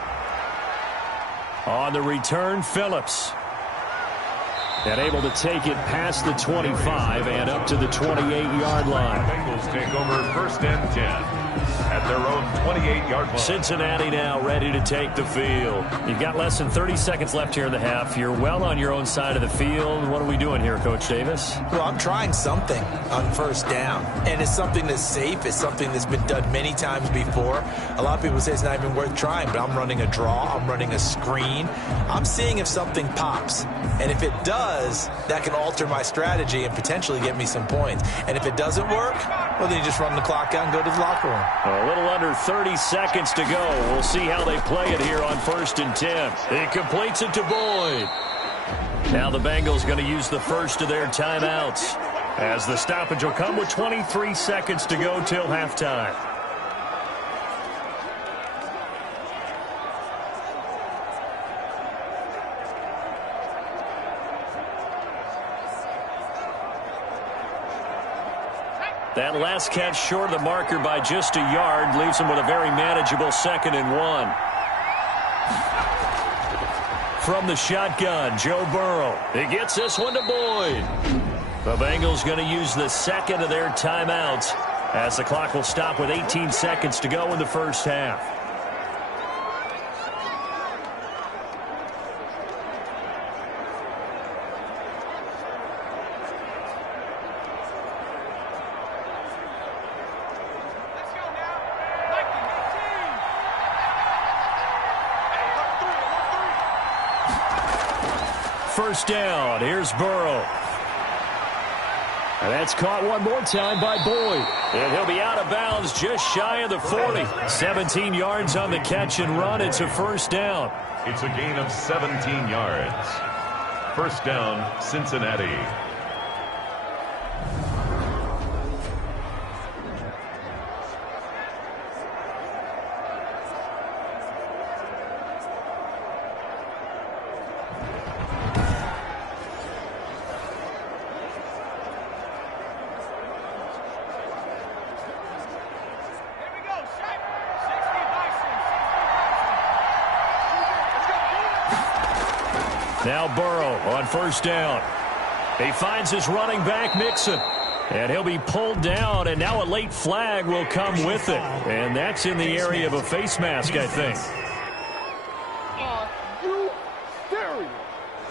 On the return, Phillips. And able to take it past the 25 and up to the 28-yard line. Bengals take over first and 10 at their own 28-yard line. Cincinnati now ready to take the field. You've got less than 30 seconds left here in the half. You're well on your own side of the field. What are we doing here, Coach Davis? Well, I'm trying something on first down, and it's something that's safe. It's something that's been done many times before. A lot of people say it's not even worth trying, but I'm running a draw. I'm running a screen. I'm seeing if something pops, and if it does, that can alter my strategy and potentially get me some points. And if it doesn't work, well, then you just run the clock out and go to the locker room. A little under 30 seconds to go. We'll see how they play it here on first and 10. He completes it to Boyd. Now the Bengals going to use the first of their timeouts, as the stoppage will come with 23 seconds to go till halftime. That last catch short of the marker by just a yard leaves him with a very manageable 2nd and 1. From the shotgun, Joe Burrow. He gets this one to Boyd. The Bengals going to use the second of their timeouts as the clock will stop with 18 seconds to go in the first half. First down. Here's Burrow. And that's caught one more time by Boyd. And he'll be out of bounds just shy of the 40. 17 yards on the catch and run. It's a first down. It's a gain of 17 yards. First down, Cincinnati. Now Burrow on first down. He finds his running back, Mixon. And he'll be pulled down, and now a late flag will come with it. And that's in the area of a face mask, I think. Are you serious?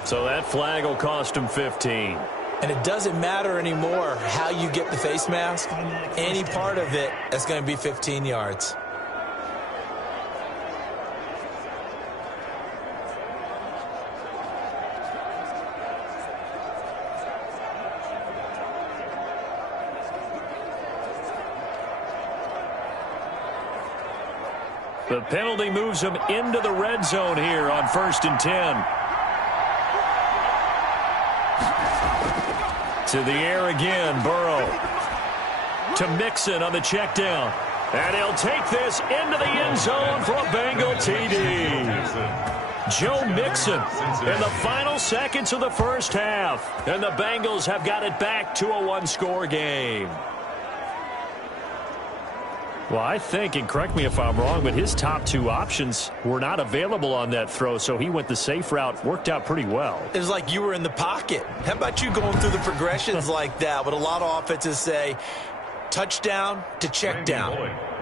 So that flag will cost him 15. And it doesn't matter anymore how you get the face mask. Any part of it is going to be 15 yards. The penalty moves him into the red zone here on 1st and 10. To the air again, Burrow. To Mixon on the check down. And he'll take this into the end zone for a Bengal TD. Joe Mixon in the final seconds of the first half. And the Bengals have got it back to a one-score game. Well, I think, and correct me if I'm wrong, but his top two options were not available on that throw, so he went the safe route. Worked out pretty well. It was like you were in the pocket. How about you going through the progressions like that? But a lot of offenses say touchdown to check down.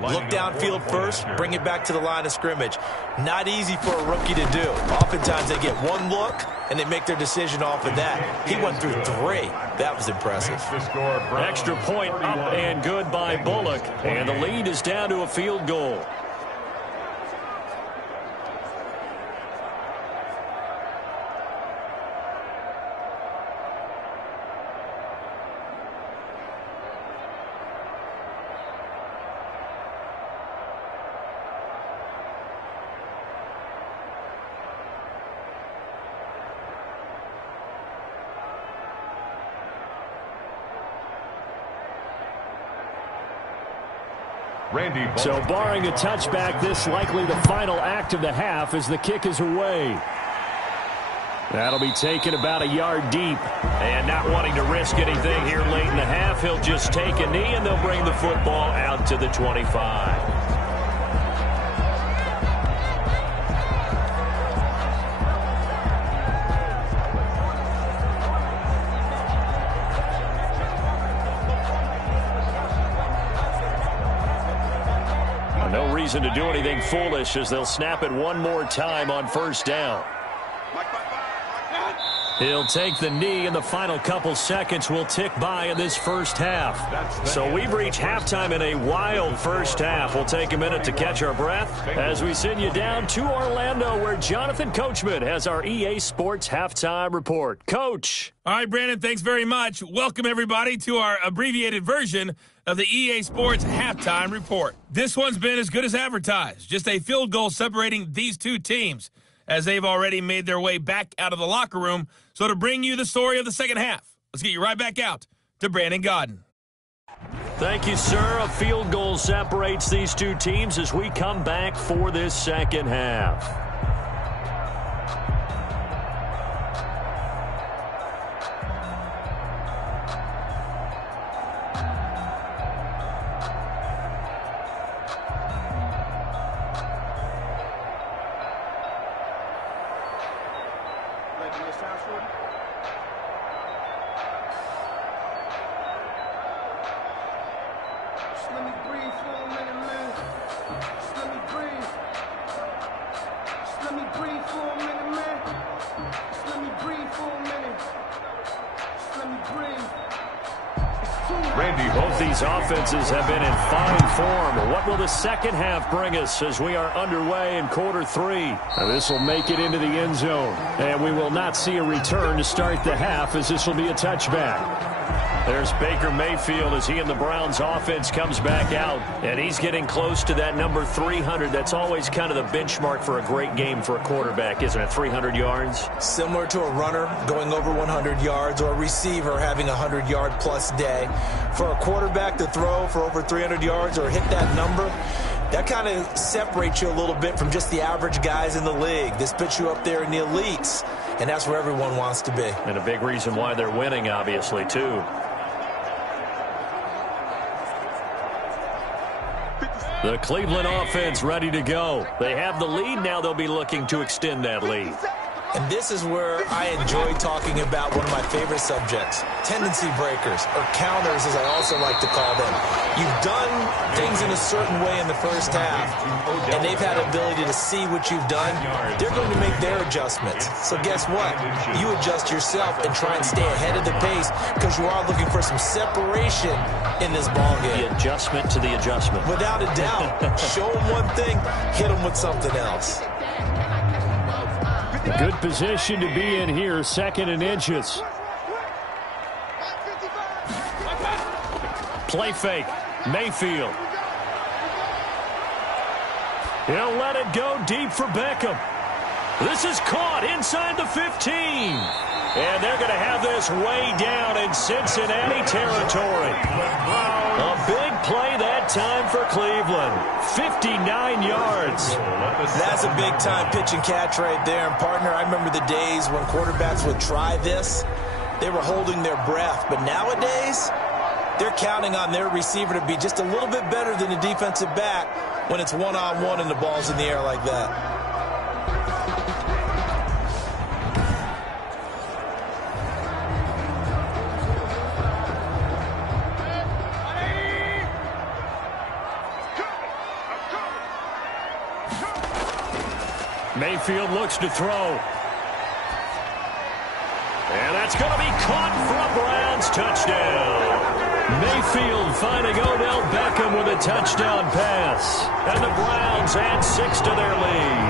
Look downfield first, bring it back to the line of scrimmage. Not easy for a rookie to do. Oftentimes they get one look, and they make their decision off of that. He went through 3. That was impressive. Extra point up and good by Bullock, and the lead is down to a field goal. So barring a touchback, this likely the final act of the half as the kick is away. That'll be taken about a yard deep. And not wanting to risk anything here late in the half, he'll just take a knee and they'll bring the football out to the 25. No reason to do anything foolish as they'll snap it one more time on first down. He'll take the knee, and the final couple seconds will tick by in this first half. So we've reached halftime in a wild first half. We'll take a minute to catch our breath as we send you down to Orlando, where Jonathan Coachman has our EA Sports Halftime Report. Coach. All right, Brandon, thanks very much. Welcome, everybody, to our abbreviated version of the EA Sports Halftime Report. This one's been as good as advertised. Just a field goal separating these two teams, as they've already made their way back out of the locker room. So to bring you the story of the second half, let's get you right back out to Brandon Godden. Thank you, sir. A field goal separates these two teams as we come back for this second half. Both these offenses have been in fine form. What will the second half bring us as we are underway in quarter 3? This will make it into the end zone, and we will not see a return to start the half as this will be a touchback. There's Baker Mayfield as he and the Browns offense comes back out, and he's getting close to that number 300. That's always kind of the benchmark for a great game for a quarterback, isn't it? 300 yards? Similar to a runner going over 100 yards or a receiver having a 100-yard-plus day. For a quarterback to throw for over 300 yards or hit that number, that kind of separates you a little bit from just the average guys in the league. This puts you up there in the elites, and that's where everyone wants to be. And a big reason why they're winning, obviously, too. The Cleveland offense ready to go. They have the lead. Now they'll be looking to extend that lead. And this is where I enjoy talking about one of my favorite subjects, tendency breakers, or counters as I also like to call them. You've done things in a certain way in the first half, and they've had ability to see what you've done. They're going to make their adjustments. So guess what? You adjust yourself and try and stay ahead of the pace because you are looking for some separation in this ball game. The adjustment to the adjustment. Without a doubt. Show them one thing, hit them with something else. Good position to be in here, 2nd and inches. Play fake, Mayfield. He'll let it go deep for Beckham. This is caught inside the 15. And they're going to have this way down in Cincinnati territory. A big play that time for Cleveland. 59 yards. That's a big-time pitch and catch right there. And, partner, I remember the days when quarterbacks would try this. They were holding their breath. But nowadays, they're counting on their receiver to be just a little bit better than the defensive back when it's one-on-one and the ball's in the air like that. Mayfield looks to throw. And that's going to be caught for a Browns touchdown. Mayfield finding Odell Beckham with a touchdown pass. And the Browns add 6 to their lead.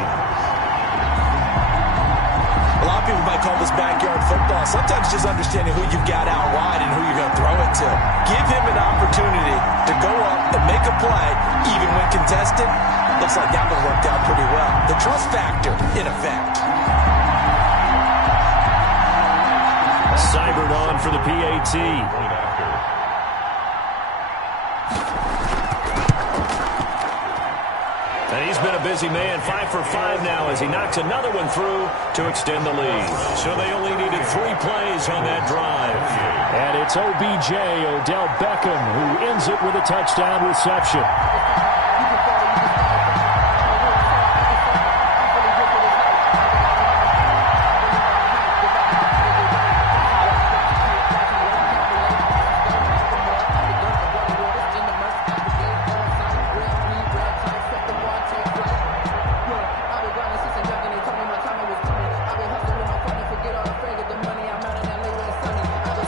A lot of people might call this backyard football. Sometimes just understanding who you've got out wide and who you're going to throw it to. Give him an opportunity to go up and make a play, even when contested. Looks like that one worked out pretty well. The trust factor, in effect. Seibert on for the PAT. And he's been a busy man, 5 for 5 now as he knocks another one through to extend the lead. So they only needed 3 plays on that drive. And it's OBJ, Odell Beckham, who ends it with a touchdown reception.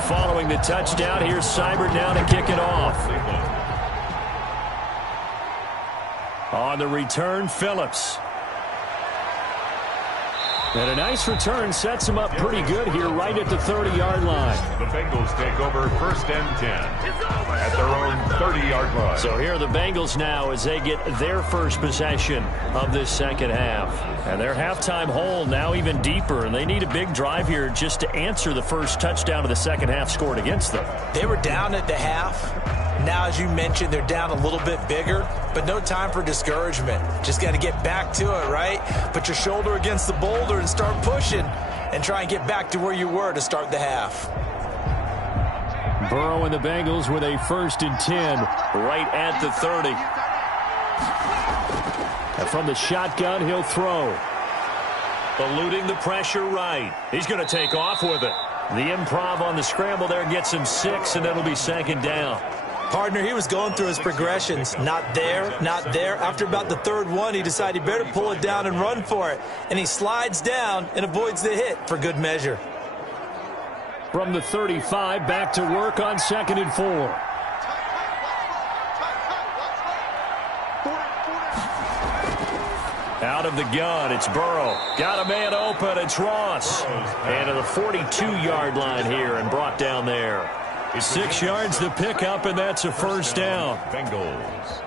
Following the touchdown, here's Seibert now to kick it off. On the return, Phillips. And a nice return sets him up pretty good here right at the 30-yard line. The Bengals take over 1st and 10 at their own 30-yard line. So here are the Bengals now as they get their first possession of this second half. And their halftime hole now even deeper, and they need a big drive here just to answer the first touchdown of the second half scored against them. They were down at the half. Now, as you mentioned, they're down a little bit bigger, but no time for discouragement. Just got to get back to it, right? Put your shoulder against the boulder and start pushing and try and get back to where you were to start the half. Burrow and the Bengals with a 1st and 10 right at the 30. And from the shotgun, he'll throw. Eluding the pressure right. He's going to take off with it. The improv on the scramble there gets him 6, and that'll be 2nd down. Partner, he was going through his progressions. Not there, not there. After about the 3rd one, he decided he better pull it down and run for it. And he slides down and avoids the hit for good measure. From the 35, back to work on 2nd and 4. Out of the gun, it's Burrow. Got a man open, it's Ross. And to the 42-yard line here and brought down there. 6 yards to pick up, and that's a 1st down. Bengals.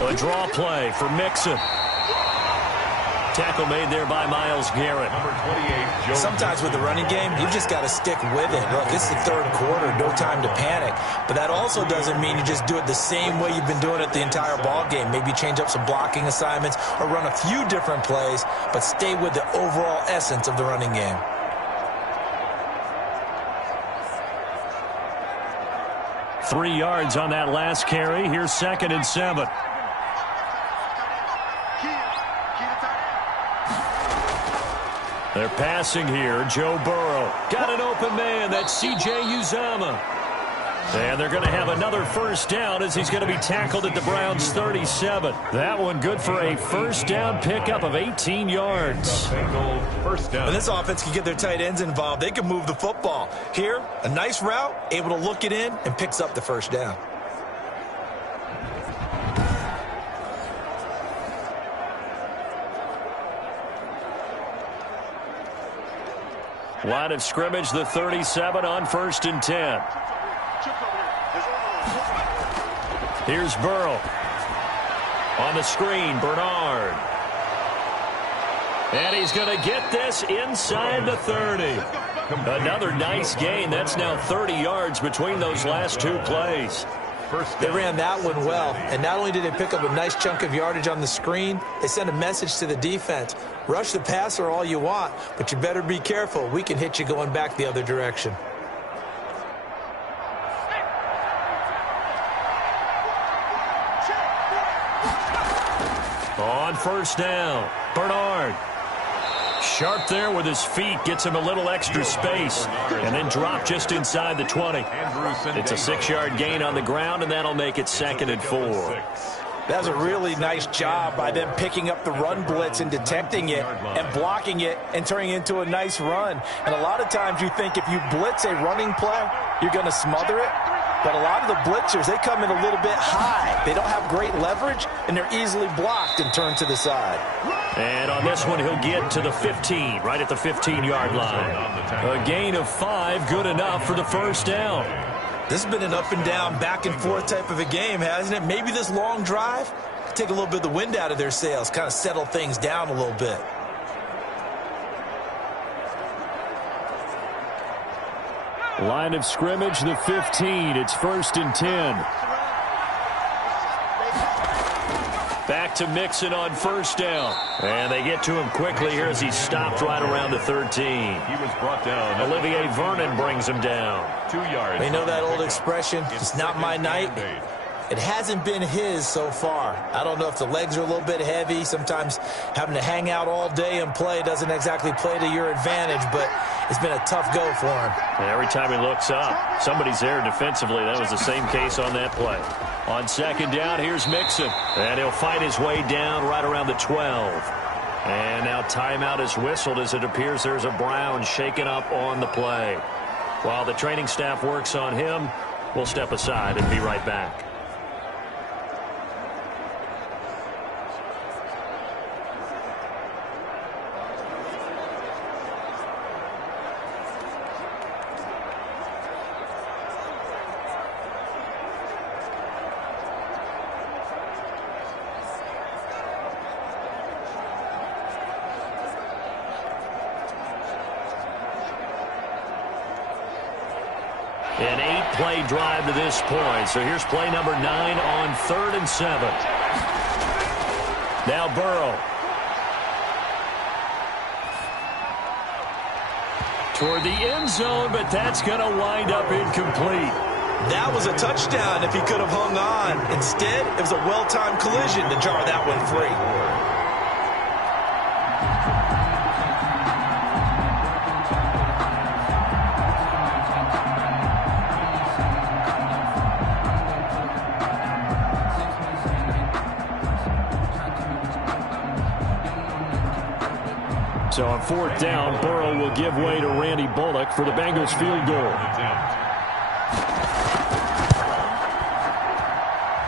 A draw play for Mixon. Tackle made there by Myles Garrett. Number 28, Joe. Sometimes with the running game, you just got to stick with it. Look, it's the 3rd quarter, no time to panic. But that also doesn't mean you just do it the same way you've been doing it the entire ball game. Maybe change up some blocking assignments or run a few different plays, but stay with the overall essence of the running game. 3 yards on that last carry. Here's 2nd and 7. They're passing here. Joe Burrow. Got an open man. That's C.J. Uzomah. And they're going to have another first down as he's going to be tackled at the Browns' 37. That one good for a first down pickup of 18 yards. First down. When this offense can get their tight ends involved, they can move the football. Here, a nice route, able to look it in, and picks up the first down. Line of scrimmage, the 37 on 1st and 10. Here's Burrow. On the screen, Bernard. And he's going to get this inside the 30. Another nice gain. That's now 30 yards between those last 2 plays. They ran that one well, and not only did they pick up a nice chunk of yardage on the screen, they sent a message to the defense. Rush the passer all you want, but you better be careful. We can hit you going back the other direction. On 1st down, Bernard. Sharp there with his feet, gets him a little extra space, and then drop just inside the 20. It's a 6-yard gain on the ground, and that'll make it 2nd and 4. That was a really nice job by them picking up the run blitz and detecting it and blocking it and turning it into a nice run. And a lot of times you think if you blitz a running play, you're going to smother it. But a lot of the blitzers, they come in a little bit high. They don't have great leverage, and they're easily blocked and turned to the side. And on this one, he'll get to the 15, right at the 15-yard line. A gain of 5, good enough for the first down. This has been an up-and-down, back-and-forth type of a game, hasn't it? Maybe this long drive could take a little bit of the wind out of their sails, kind of settle things down a little bit. Line of scrimmage, the 15. It's 1st and 10. Back to Mixon on 1st down. And they get to him quickly here as he's stopped right around the 13. He was brought down. Olivier Vernon brings him down. 2 yards. They know that old expression, it's not my night. It hasn't been his so far. I don't know if the legs are a little bit heavy. Sometimes having to hang out all day and play doesn't exactly play to your advantage, but it's been a tough go for him. And every time he looks up, somebody's there defensively. That was the same case on that play. On 2nd down, here's Mixon. And he'll fight his way down right around the 12. And now timeout is whistled as it appears there's a Brown shaken up on the play. While the training staff works on him, we'll step aside and be right back. An 8-play drive to this point. So here's play number 9 on 3rd and 7. Now Burrow. Toward the end zone, but that's going to wind up incomplete. That was a touchdown if he could have hung on. Instead, it was a well-timed collision to jar that one free. So on 4th down, Burrow will give way to Randy Bullock for the Bengals field goal.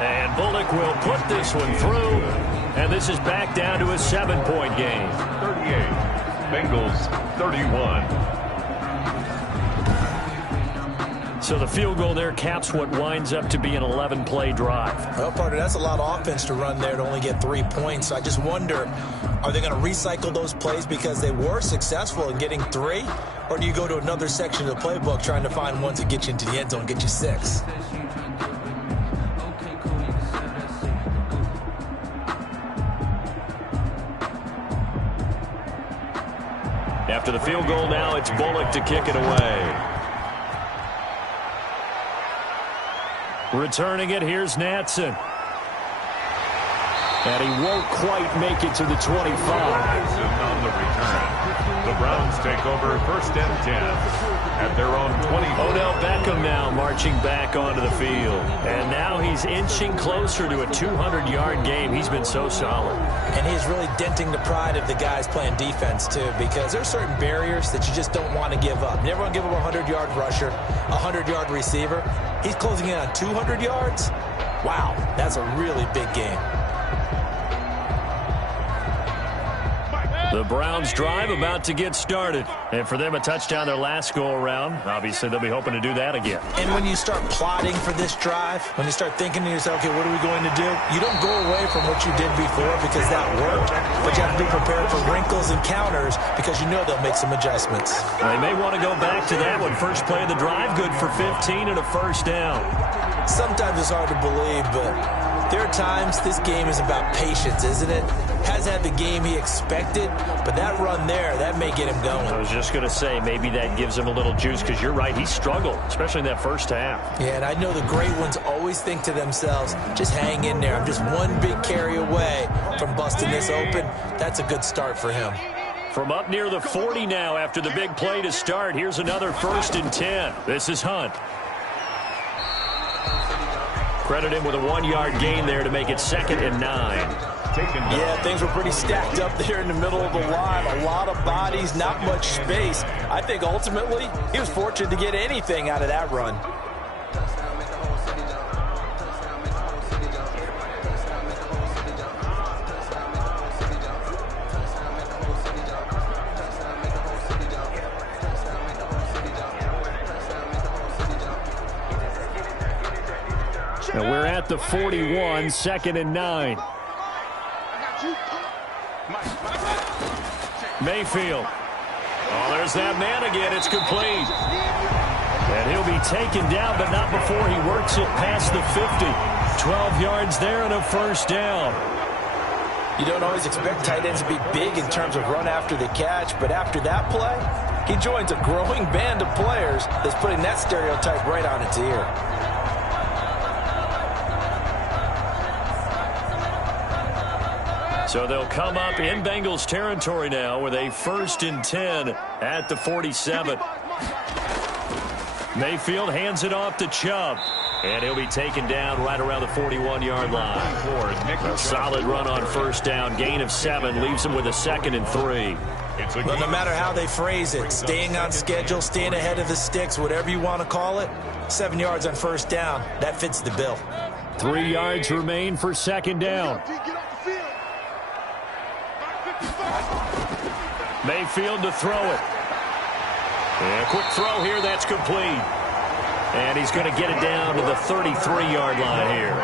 And Bullock will put this one through. And this is back down to a 7-point game. 38. Bengals 31. So the field goal there caps what winds up to be an 11-play drive. Well, partner, that's a lot of offense to run there to only get 3 points. So I just wonder, are they going to recycle those plays because they were successful in getting 3? Or do you go to another section of the playbook trying to find ones that get you into the end zone, get you 6? After the field goal now, it's Bullock to kick it away. Returning it, here's Natson. And he won't quite make it to the 25. On the return, the Browns take over 1st and 10 at their own 20. Odell Beckham now marching back onto the field. And now he's inching closer to a 200-yard game. He's been so solid. And he's really denting the pride of the guys playing defense, too, because there are certain barriers that you just don't want to give up. You never want to give up a 100-yard rusher, a 100-yard receiver. He's closing in on 200 yards. Wow, that's a really big game. The Browns drive about to get started. And for them, a touchdown their last go-around. Obviously, they'll be hoping to do that again. And when you start plotting for this drive, when you start thinking to yourself, okay, what are we going to do? You don't go away from what you did before because that worked. But you have to be prepared for wrinkles and counters because you know they'll make some adjustments. They may want to go back to that one. First play of the drive, good for 15 and a first down. Sometimes it's hard to believe, but there are times this game is about patience, isn't it? Hasn't had the game he expected, but that run there, that may get him going. I was just going to say, maybe that gives him a little juice because you're right, he struggled, especially in that first half. Yeah, and I know the great ones always think to themselves, just hang in there. I'm just one big carry away from busting this open. That's a good start for him. From up near the 40 now after the big play to start, here's another 1st and 10. This is Hunt. Credit him with a 1-yard gain there to make it 2nd and 9. Yeah, things were pretty stacked up there in the middle of the line. A lot of bodies, not much space. I think ultimately he was fortunate to get anything out of that run. Now we're at the 41, 2nd and 9. Mayfield. Oh, there's that man again. It's complete. And he'll be taken down, but not before he works it past the 50. 12 yards there and a first down. You don't always expect tight ends to be big in terms of run after the catch, but after that play, he joins a growing band of players that's putting that stereotype right on its ear. So they'll come up in Bengals territory now with a 1st and 10 at the 47. Mayfield hands it off to Chubb. And he'll be taken down right around the 41-yard line. A solid run on first down. Gain of 7 leaves him with a 2nd and 3. Well, no matter how they phrase it, staying on schedule, staying ahead of the sticks, whatever you want to call it, 7 yards on first down, that fits the bill. 3 yards remain for 2nd down. Mayfield to throw it. And a quick throw here, that's complete. And he's going to get it down to the 33-yard line here.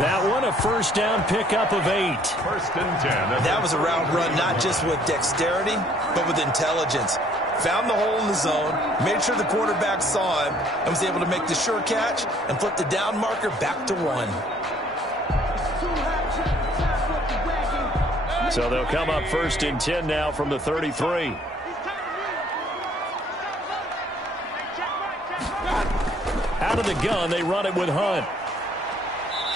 That one, a first down pickup of 8. 1st and 10. That was a route run not just with dexterity, but with intelligence. Found the hole in the zone, made sure the quarterback saw him, and was able to make the sure catch and flip the down marker back to 1. So they'll come up 1st and 10 now from the 33. Out of the gun, they run it with Hunt.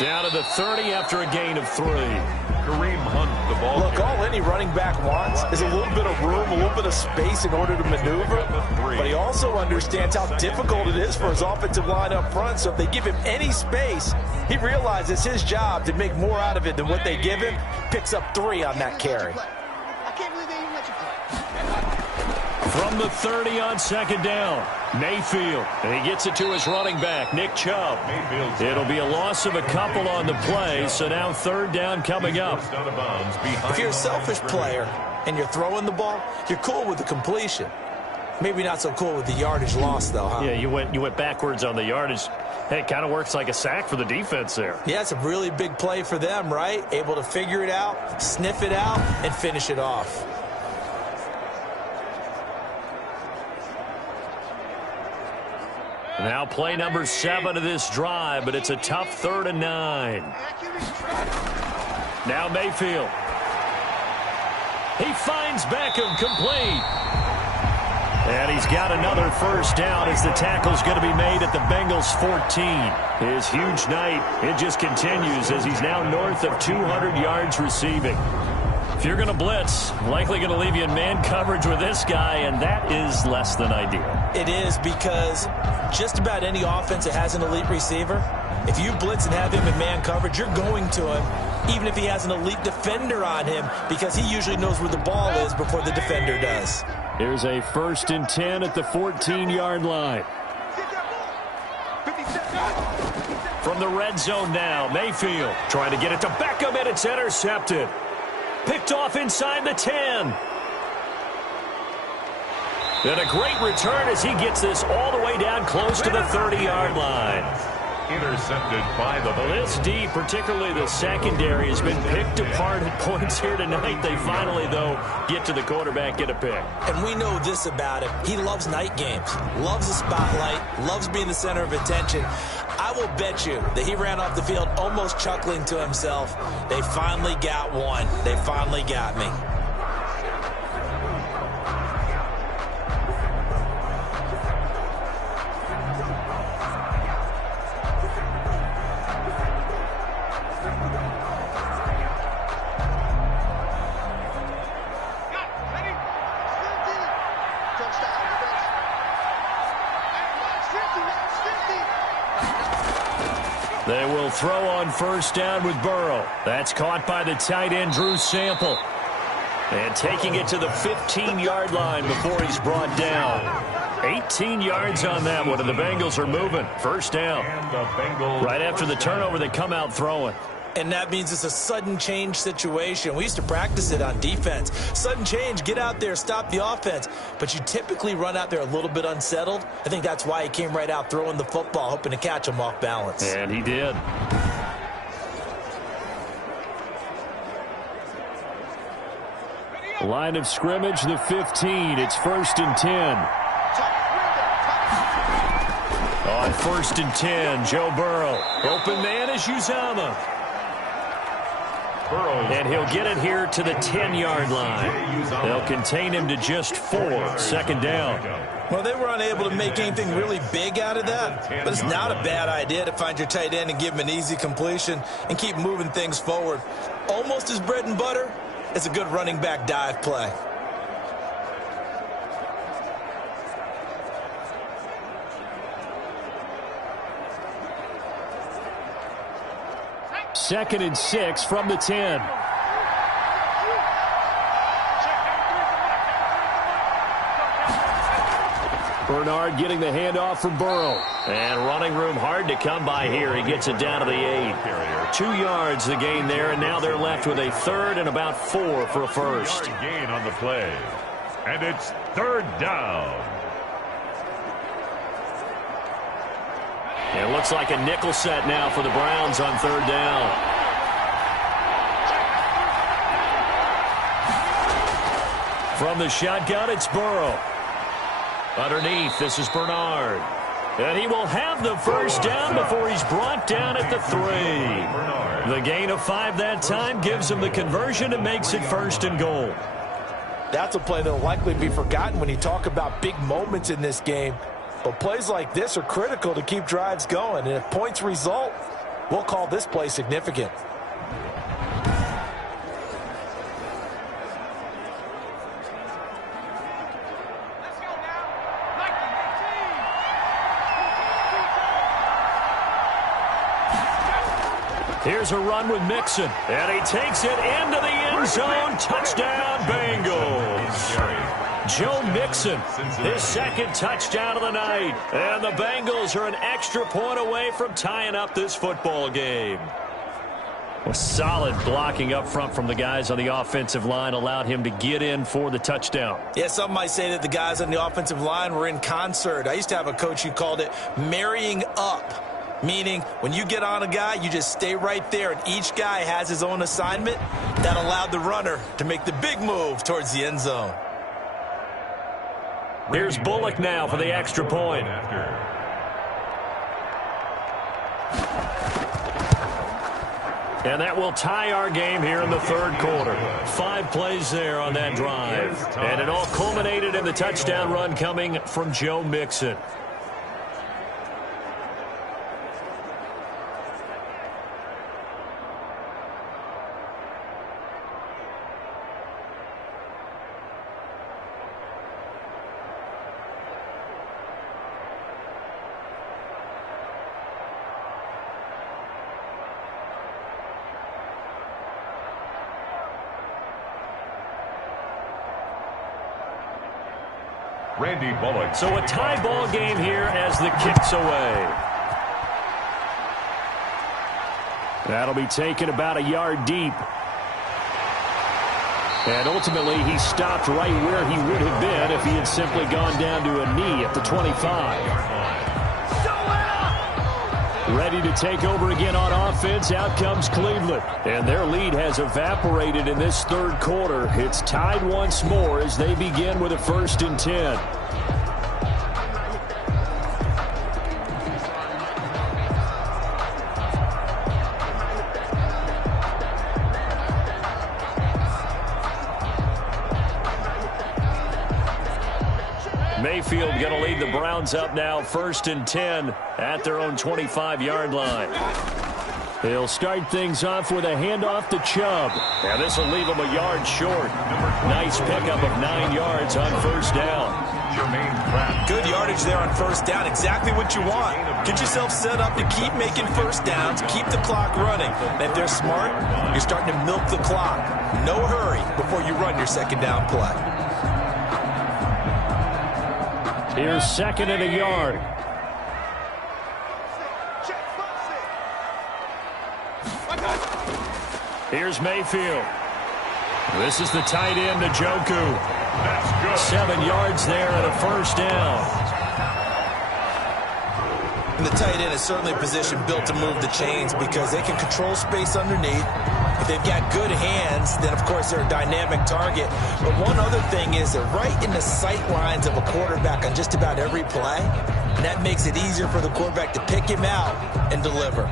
Down to the 30 after a gain of 3. Kareem Hunt, the ball. Look, all any running back wants is a little bit of room, a little bit of space in order to maneuver. But he also understands how difficult it is for his offensive line up front. So if they give him any space, he realizes it's his job to make more out of it than what they give him. Picks up 3 on that carry. From the 30 on 2nd down, Mayfield. And he gets it to his running back, Nick Chubb. It'll be a loss of a couple on the play, so now 3rd down coming up. If you're a selfish player and you're throwing the ball, you're cool with the completion. Maybe not so cool with the yardage loss, though, huh? Yeah, you went backwards on the yardage. Hey, it kind of works like a sack for the defense there. Yeah, it's a really big play for them, right? Able to figure it out, sniff it out, and finish it off. Now play number 7 of this drive, but it's a tough 3rd and 9. Now Mayfield. He finds Beckham complete. And he's got another first down as the tackle's going to be made at the Bengals 14. His huge night, it just continues as he's now north of 200 yards receiving. If you're going to blitz, likely going to leave you in man coverage with this guy, and that is less than ideal. It is, because just about any offense that has an elite receiver, if you blitz and have him in man coverage, you're going to him, even if he has an elite defender on him, because he usually knows where the ball is before the defender does. Here's a 1st and 10 at the 14-yard line. From the red zone now, Mayfield trying to get it to Beckham, and it's intercepted. Picked off inside the 10. And a great return as he gets this all the way down close to the 30-yard line. Intercepted by the Well, this D, particularly the secondary, has been picked apart at points here tonight. They finally, though, get to the quarterback, get a pick. And we know this about him. He loves night games, loves the spotlight, loves being the center of attention. I will bet you that he ran off the field almost chuckling to himself. They finally got one. They finally got me. They will throw on first down with Burrow. That's caught by the tight end, Drew Sample. And taking it to the 15-yard line before he's brought down. 18 yards on that one, and the Bengals are moving. First down. Right after the turnover, they come out throwing. And that means it's a sudden change situation. We used to practice it on defense. Sudden change, get out there, stop the offense. But you typically run out there a little bit unsettled. I think that's why he came right out throwing the football, hoping to catch him off balance. And he did. Line of scrimmage, the 15. It's 1st and 10. On 1st and 10, Joe Burrow. Open man is Uzomah. And he'll get it here to the 10-yard line. They'll contain him to just 4. 2nd down. Well, they were unable to make anything really big out of that, but it's not a bad idea to find your tight end and give him an easy completion and keep moving things forward. Almost his bread and butter. It's a good running back dive play. Second and 6 from the 10. Bernard getting the handoff from Burrow. And running room hard to come by here. He gets it down to the 8. 2 yards the gain there, and now they're left with a 3rd and about 4 for a first. Gain on the play. And it's 3rd down. It looks like a nickel set now for the Browns on 3rd down. From the shotgun, it's Burrow. Underneath, this is Bernard. And he will have the first down before he's brought down at the 3. The gain of 5 that time gives him the conversion and makes it 1st and goal. That's a play that will likely be forgotten when you talk about big moments in this game. But plays like this are critical to keep drives going. And if points result, we'll call this play significant. Here's a run with Mixon. And he takes it into the end zone. Touchdown, Bengals. Joe Mixon, his 2nd touchdown of the night. And the Bengals are an extra point away from tying up this football game. Well, solid blocking up front from the guys on the offensive line allowed him to get in for the touchdown. Yeah, some might say that the guys on the offensive line were in concert. I used to have a coach who called it marrying up, meaning when you get on a guy, you just stay right there, and each guy has his own assignment. That allowed the runner to make the big move towards the end zone. Here's Bullock now for the extra point. And that will tie our game here in the third quarter. 5 plays there on that drive. And it all culminated in the touchdown run coming from Joe Mixon. Randy Bullock. So a tie ball game here as the kick's away. That'll be taken about a yard deep. And ultimately he stopped right where he would have been if he had simply gone down to a knee at the 25. Ready to take over again on offense. Out comes Cleveland. And their lead has evaporated in this third quarter. It's tied once more as they begin with a 1st and 10. Mayfield going to lead the Browns up now, 1st and 10 at their own 25-yard line. He'll start things off with a handoff to Chubb. And this will leave him a yard short. Nice pickup of 9 yards on 1st down. Good yardage there on 1st down. Exactly what you want. Get yourself set up to keep making 1st downs, keep the clock running. And if they're smart, you're starting to milk the clock. No hurry before you run your 2nd down play. Here's 2nd and a yard. Here's Mayfield. This is the tight end, Njoku. 7 yards there and a 1st down. And the tight end is certainly a position built to move the chains because they can control space underneath. If they've got good hands, then of course they're a dynamic target. But one other thing is they're right in the sight lines of a quarterback on just about every play. And that makes it easier for the quarterback to pick him out and deliver.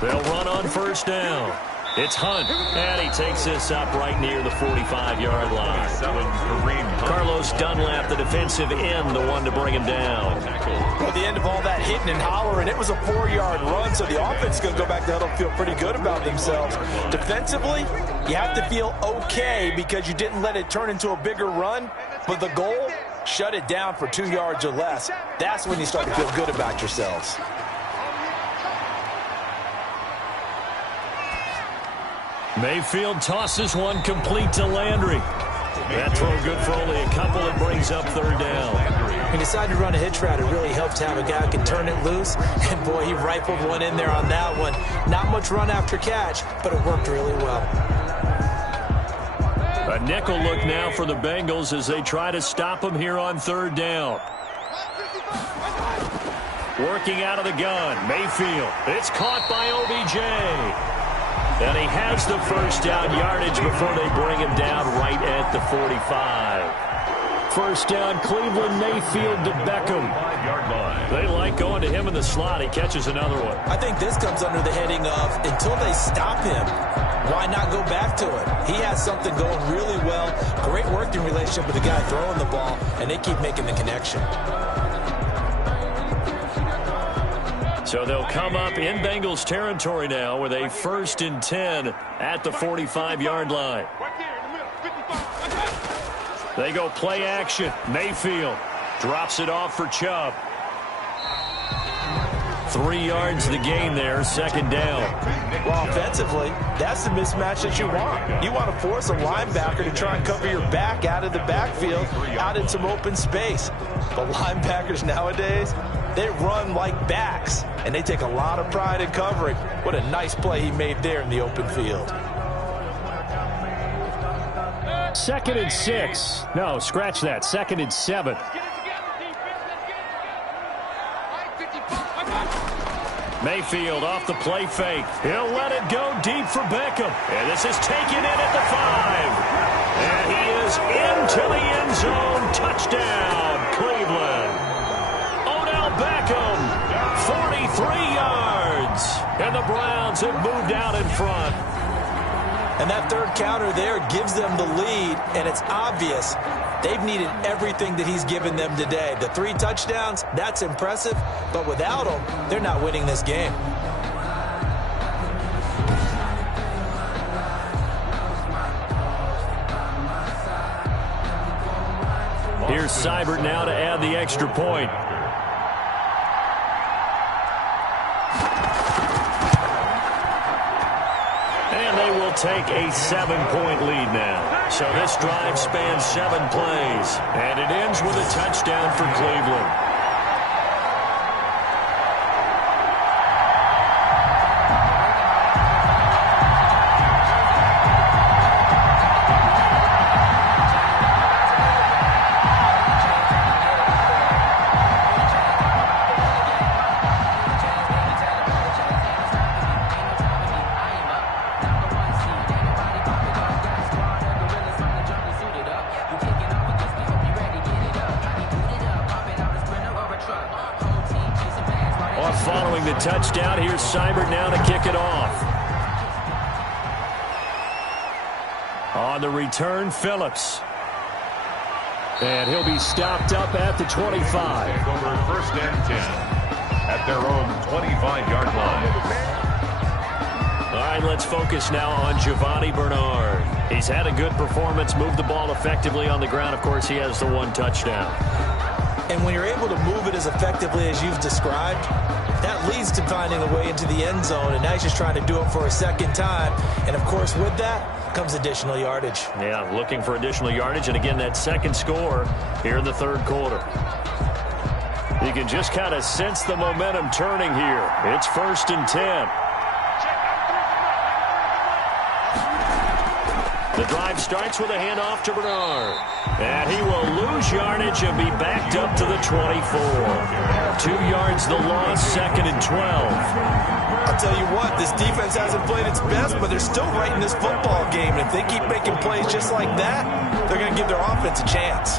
They'll run on 1st down. It's Hunt, and he takes this up right near the 45-yard line. Carlos Dunlap, the defensive end, the one to bring him down. Well, at the end of all that hitting and hollering, it was a 4-yard run, so the offense is going to go back to huddle and feel pretty good about themselves. Defensively, you have to feel okay because you didn't let it turn into a bigger run, but the goal, shut it down for 2 yards or less. That's when you start to feel good about yourselves. Mayfield tosses one complete to Landry. That throw good for only a couple. It brings up 3rd down. He decided to run a hitch route. It really helped to have a guy who can turn it loose. And, boy, he rifled one in there on that one. Not much run after catch, but it worked really well. A nickel look now for the Bengals as they try to stop him here on 3rd down. Working out of the gun, Mayfield. It's caught by OBJ. And he has the 1st down yardage before they bring him down right at the 45. 1st down, Cleveland, Mayfield to Beckham. They like going to him in the slot. He catches another one. I think this comes under the heading of until they stop him, why not go back to it? He has something going really well. Great working relationship with the guy throwing the ball, and they keep making the connection. So they'll come up in Bengals territory now with a 1st and 10 at the 45-yard line. They go play action. Mayfield drops it off for Chubb. 3 yards the gain there, 2nd down. Well, offensively, that's the mismatch that you want. You want to force a linebacker to try and cover your back out of the backfield, out in some open space. But linebackers nowadays, they run like backs, and they take a lot of pride in covering. What a nice play he made there in the open field. 2nd and 6. No, scratch that. 2nd and 7. Mayfield off the play fake. He'll let it go deep for Beckham. And this is taken in at the 5. And he is into the end zone. Touchdown, Cleveland. And the Browns have moved out in front. And that third counter there gives them the lead, and it's obvious they've needed everything that he's given them today. The 3 touchdowns, that's impressive, but without him, they're not winning this game. Here's Seibert now to add the extra point. And they will take a 7-point lead now. So this drive spans 7 plays. And it ends with a touchdown for Cleveland. Following the touchdown, here's Seibert now to kick it off. On the return, Phillips. And he'll be stopped up at the 25. Over 1st and 10 at their own 25-yard line. All right, let's focus now on Giovanni Bernard. He's had a good performance, moved the ball effectively on the ground. Of course, he has the 1 touchdown. And when you're able to move it as effectively as you've described, that leads to finding a way into the end zone, and now he's just trying to do it for a second time. And, of course, with that comes additional yardage. Yeah, looking for additional yardage, and, again, that second score here in the 3rd quarter. You can just kind of sense the momentum turning here. It's 1st and 10. The drive starts with a handoff to Bernard. And he will lose yardage and be backed up to the 24. 2 yards the loss, 2nd and 12. I'll tell you what, this defense hasn't played its best, but they're still right in this football game. And if they keep making plays just like that, they're going to give their offense a chance.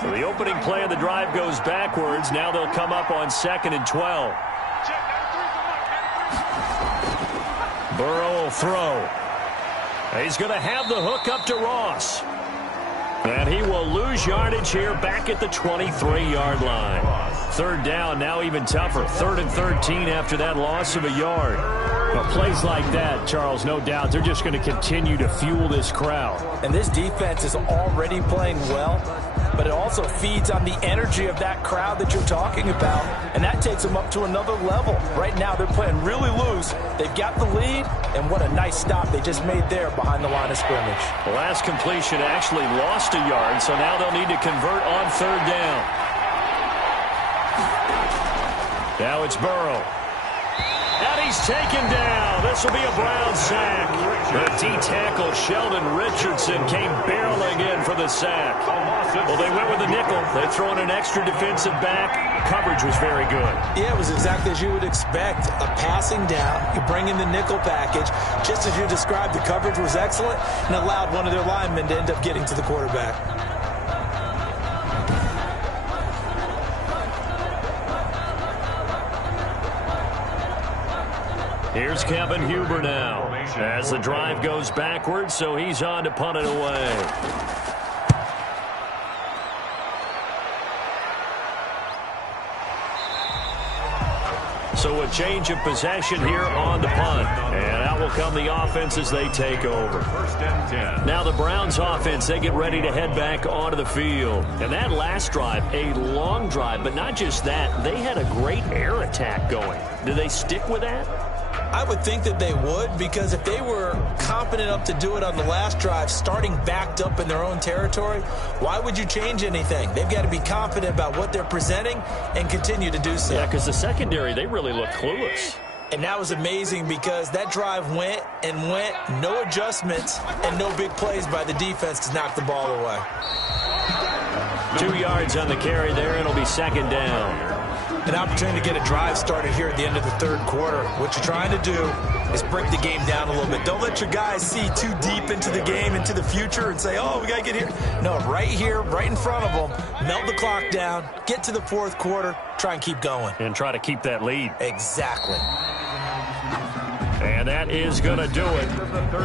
So the opening play of the drive goes backwards. Now they'll come up on 2nd and 12. Burrow will throw. He's going to have the hook up to Ross. And he will lose yardage here back at the 23-yard line. 3rd down, now even tougher. 3rd and 13 after that loss of a yard. But plays like that, Charles, no doubt, they're just going to continue to fuel this crowd. And this defense is already playing well, but it also feeds on the energy of that crowd that you're talking about, and that takes them up to another level. Right now, they're playing really loose. They've got the lead, and what a nice stop they just made there behind the line of scrimmage. The last completion actually lost a yard, so now they'll need to convert on 3rd down. Now it's Burrow. And he's taken down. This will be a Brown sack. The D-tackle Sheldon Richardson came barreling in for the sack. Well, they went with the nickel. They throw in an extra defensive back. Coverage was very good. Yeah, it was exactly as you would expect. A passing down. You bring in the nickel package. Just as you described, the coverage was excellent and allowed one of their linemen to end up getting to the quarterback. Here's Kevin Huber now as the drive goes backwards, so he's on to punt it away. So a change of possession here on the punt. And out will come the offense as they take over. 1st and 10. Now the Browns offense, they get ready to head back onto the field. And that last drive, a long drive, but not just that. They had a great air attack going. Do they stick with that? I would think that they would, because if they were confident enough to do it on the last drive, starting backed up in their own territory, why would you change anything? They've got to be confident about what they're presenting and continue to do so. Yeah, because the secondary, they really look clueless. And that was amazing because that drive went and went, no adjustments and no big plays by the defense to knock the ball away. 2 yards on the carry there, and it'll be 2nd down. An opportunity to get a drive started here at the end of the third quarter. What you're trying to do is break the game down a little bit. Don't let your guys see too deep into the game, into the future, and say, oh, we got to get here. No, right here, right in front of them, melt the clock down, get to the fourth quarter, try and keep going. And try to keep that lead. Exactly. And that is going to do it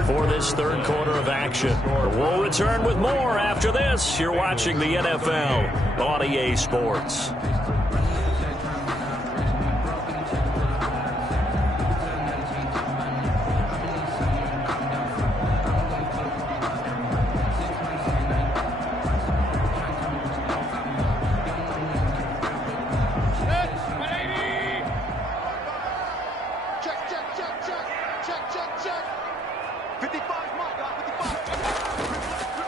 for this third quarter of action. We'll return with more after this. You're watching the NFL on EA Sports.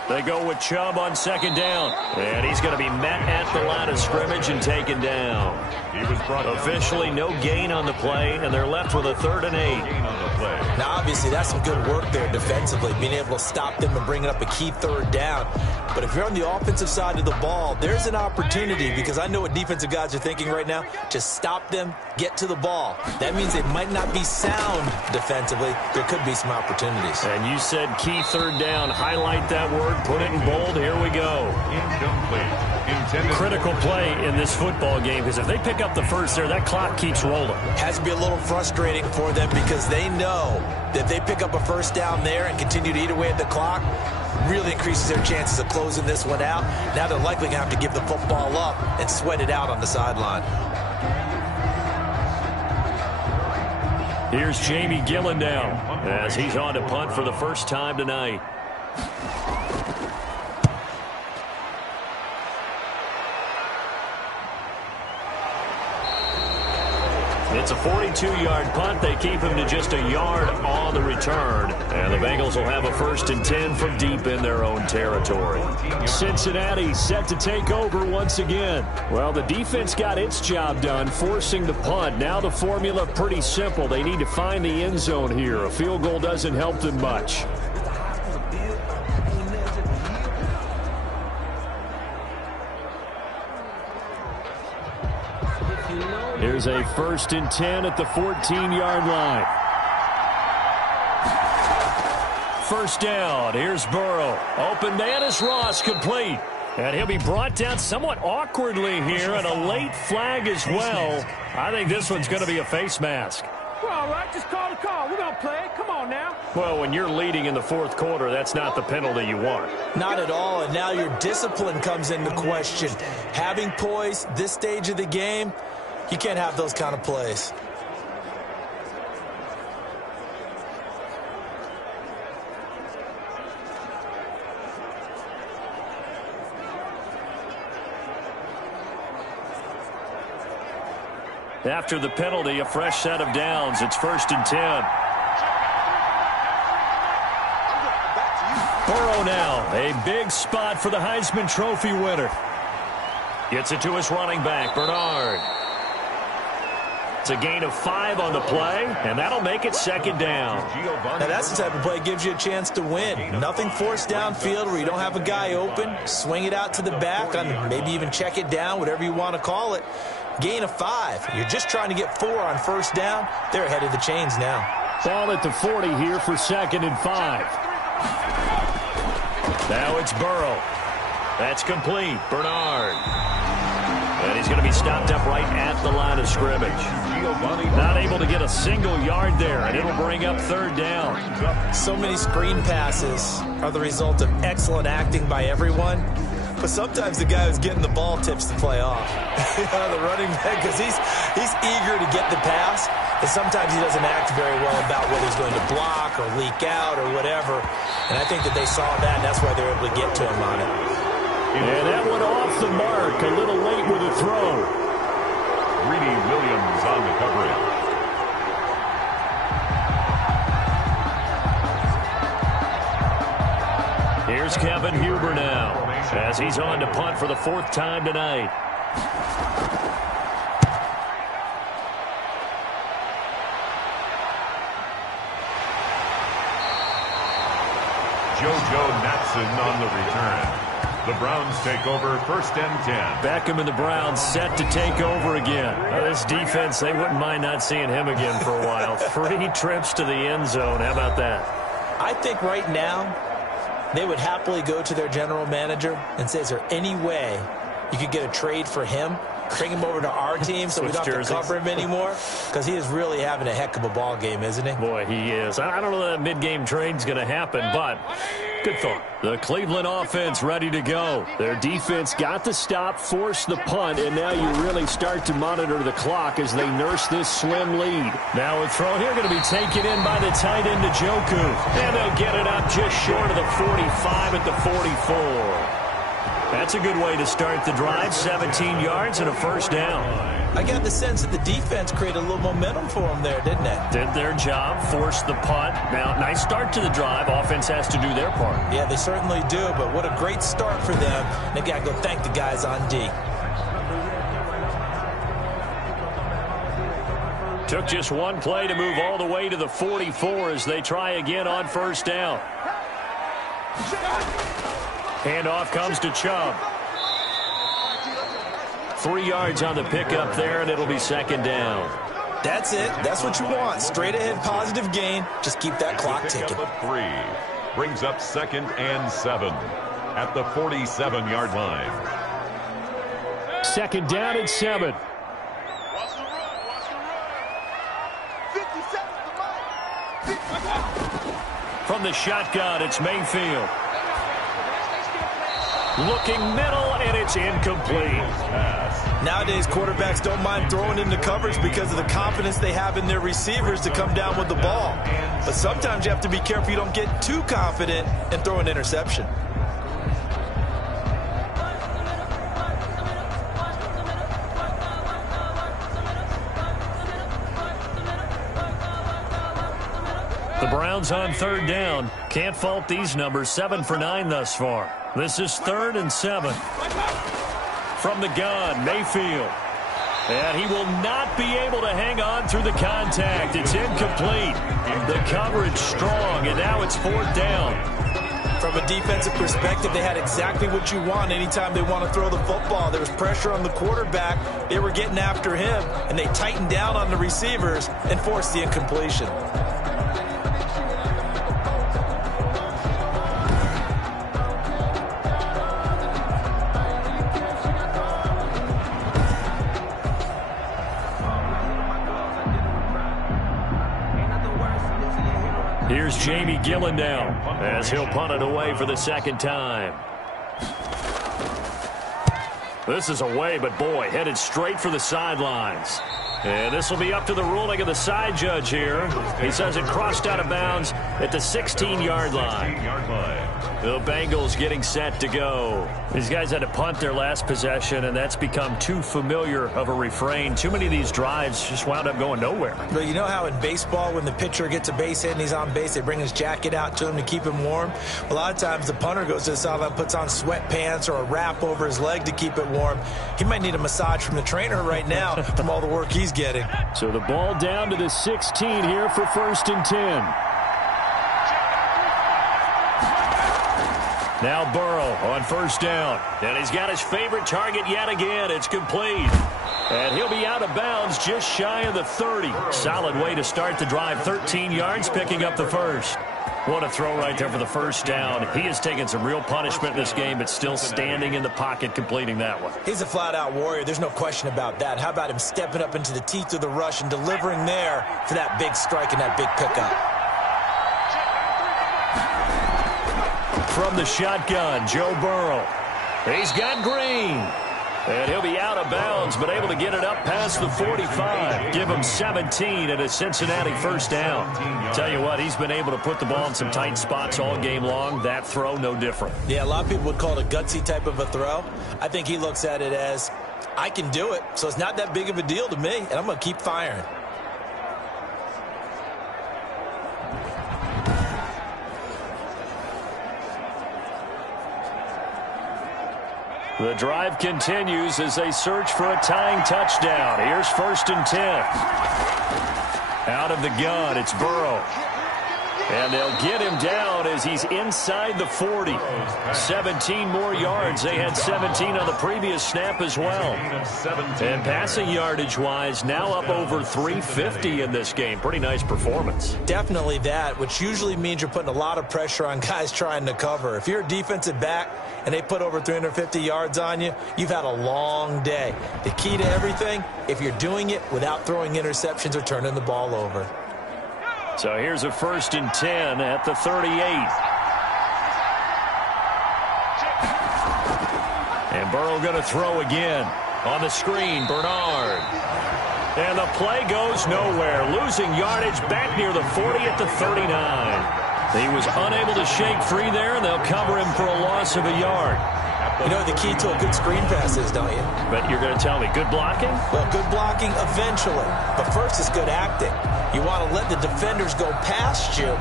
They go with Chubb on second down. And he's going to be met at the line of scrimmage and taken down. He was brought officially no gain on the play, and they're left with a 3rd and 8. Now, obviously, that's some good work there defensively, being able to stop them and bring up a key 3rd down. But if you're on the offensive side of the ball, there's an opportunity, because I know what defensive guys are thinking right now. Just stop them, get to the ball. That means they might not be sound defensively. There could be some opportunities. And you said key 3rd down. Highlight that word. Put it in bold. Here we go. Critical play in this football game, because if they pick up the first there, that clock keeps rolling. Has to be a little frustrating for them, because they know that they pick up a first down there and continue to eat away at the clock, really increases their chances of closing this one out. Now they're likely going to have to give the football up and sweat it out on the sideline. Here's Jamie Gillen now as he's on to punt for the first time tonight. It's a 42-yard punt. They keep him to just a yard on the return. And the Bengals will have a 1st and 10 from deep in their own territory. Cincinnati set to take over once again. Well, the defense got its job done, forcing the punt. Now the formula pretty simple. They need to find the end zone here. A field goal doesn't help them much. Here's a 1st and 10 at the 14-yard line. First down. Here's Burrow. Open man is Ross, complete. And he'll be brought down somewhat awkwardly here, and a late flag as well. I think this one's going to be a face mask. Well, all right, just call the call. We're going to play it. Come on now. Well, when you're leading in the fourth quarter, that's not the penalty you want. Not at all, and now your discipline comes into question. Having poise this stage of the game, you can't have those kind of plays. After the penalty, a fresh set of downs. It's 1st and 10. Burrow now, a big spot for the Heisman Trophy winner. Gets it to his running back, Bernard. It's a gain of 5 on the play, and that'll make it 2nd down. Now that's the type of play that gives you a chance to win. Nothing forced downfield where you don't have a guy open. Swing it out to the back, and maybe even check it down, whatever you want to call it. Gain of 5. You're just trying to get 4 on first down. They're ahead of the chains now. Ball at the 40 here for 2nd and 5. Now it's Burrow. That's complete. Bernard. And he's going to be stopped up right at the line of scrimmage. Not able to get a single yard there, and it'll bring up 3rd down. So many screen passes are the result of excellent acting by everyone. But sometimes the guy who's getting the ball tips the play off. The running back, because he's eager to get the pass, and sometimes he doesn't act very well about whether he's going to block or leak out or whatever. And I think that they saw that, and that's why they were able to get to him on it. And that went off the mark, a little late with a throw. Greedy Williams on the coverage. Here's Kevin Huber now, as he's on to punt for the 4th time tonight. JoJo Natson on the return. The Browns take over 1st and 10. Beckham and the Browns set to take over again. This defense, they wouldn't mind not seeing him again for a while. 3 trips to the end zone. How about that? I think right now they would happily go to their general manager and say, is there any way you could get a trade for him? Bring him over to our team so we don't have to cover him anymore? Because he is really having a heck of a ball game, isn't he? Boy, he is. I don't know that mid-game trade's going to happen, but good thought. The Cleveland offense ready to go. Their defense got the stop, forced the punt, and now you really start to monitor the clock as they nurse this slim lead. Now a throw here going to be taken in by the tight end Njoku. And they'll get it up just short of the 45 at the 44. That's a good way to start the drive. 17 yards and a first down. I got the sense that the defense created a little momentum for them there, didn't they? Did their job, forced the punt. Now, nice start to the drive. Offense has to do their part. Yeah, they certainly do, but what a great start for them. They've got to go thank the guys on D. Took just one play to move all the way to the 44 as they try again on first down. Handoff comes to Chubb. 3 yards on the pickup there, and it'll be second down. That's it. That's what you want. Straight ahead, positive gain. Just keep that clock ticking. 3 brings up 2nd and 7 at the 47-yard line. Second down and 7. From the shotgun, it's Mayfield. Looking middle, and it's incomplete. Nowadays, quarterbacks don't mind throwing into coverage because of the confidence they have in their receivers to come down with the ball. But sometimes you have to be careful you don't get too confident and throw an interception. The Browns on third down. Can't fault these numbers. 7 for 9 thus far. This is 3rd and 7. From the gun, Mayfield. And he will not be able to hang on through the contact. It's incomplete. The coverage strong, and now it's 4th down. From a defensive perspective, they had exactly what you want anytime they want to throw the football. There was pressure on the quarterback. They were getting after him, and they tightened down on the receivers and forced the incompletion. Here's Jamie Gillen now as he'll punt it away for the second time. This is away, but boy, headed straight for the sidelines. And this will be up to the ruling of the side judge here. He says it crossed out of bounds at the 16-yard line. The Bengals getting set to go. These guys had to punt their last possession, and that's become too familiar of a refrain. Too many of these drives just wound up going nowhere. But you know how in baseball, when the pitcher gets a base hit and he's on base, they bring his jacket out to him to keep him warm? A lot of times the punter goes to the sideline, puts on sweatpants or a wrap over his leg to keep it warm. He might need a massage from the trainer right now from all the work he's getting. So the ball down to the 16 here for 1st and 10. Now Burrow on first down. And he's got his favorite target yet again. It's complete. And he'll be out of bounds just shy of the 30. Solid way to start the drive. 13 yards, picking up the first. What a throw right there for the first down. He has taken some real punishment in this game, but still standing in the pocket, completing that one. He's a flat-out warrior. There's no question about that. How about him stepping up into the teeth of the rush and delivering there for that big strike and that big pickup? From the shotgun, Joe Burrow. He's got Green. And he'll be out of bounds, but able to get it up past the 45. Give him 17 and a Cincinnati first down. Tell you what, he's been able to put the ball in some tight spots all game long. That throw, no different. Yeah, a lot of people would call it a gutsy type of a throw. I think he looks at it as, I can do it, so it's not that big of a deal to me, and I'm going to keep firing. The drive continues as they search for a tying touchdown. Here's 1st and 10. Out of the gun, it's Burrow. And they'll get him down as he's inside the 40. 17 more yards. They had 17 on the previous snap as well. And passing yardage-wise, now up over 350 in this game. Pretty nice performance. Definitely that, which usually means you're putting a lot of pressure on guys trying to cover. If you're a defensive back and they put over 350 yards on you, you've had a long day. The key to everything, if you're doing it without throwing interceptions or turning the ball over. So here's a 1st and 10 at the 38. And Burrow going to throw again. On the screen, Bernard. And the play goes nowhere. Losing yardage back near the 40 at the 39. He was unable to shake free there, and they'll cover him for a loss of a yard. You know the key to a good screen pass is, don't you? But you're going to tell me, good blocking? Well, good blocking eventually. But first it's good acting. You want to let the defenders go past you,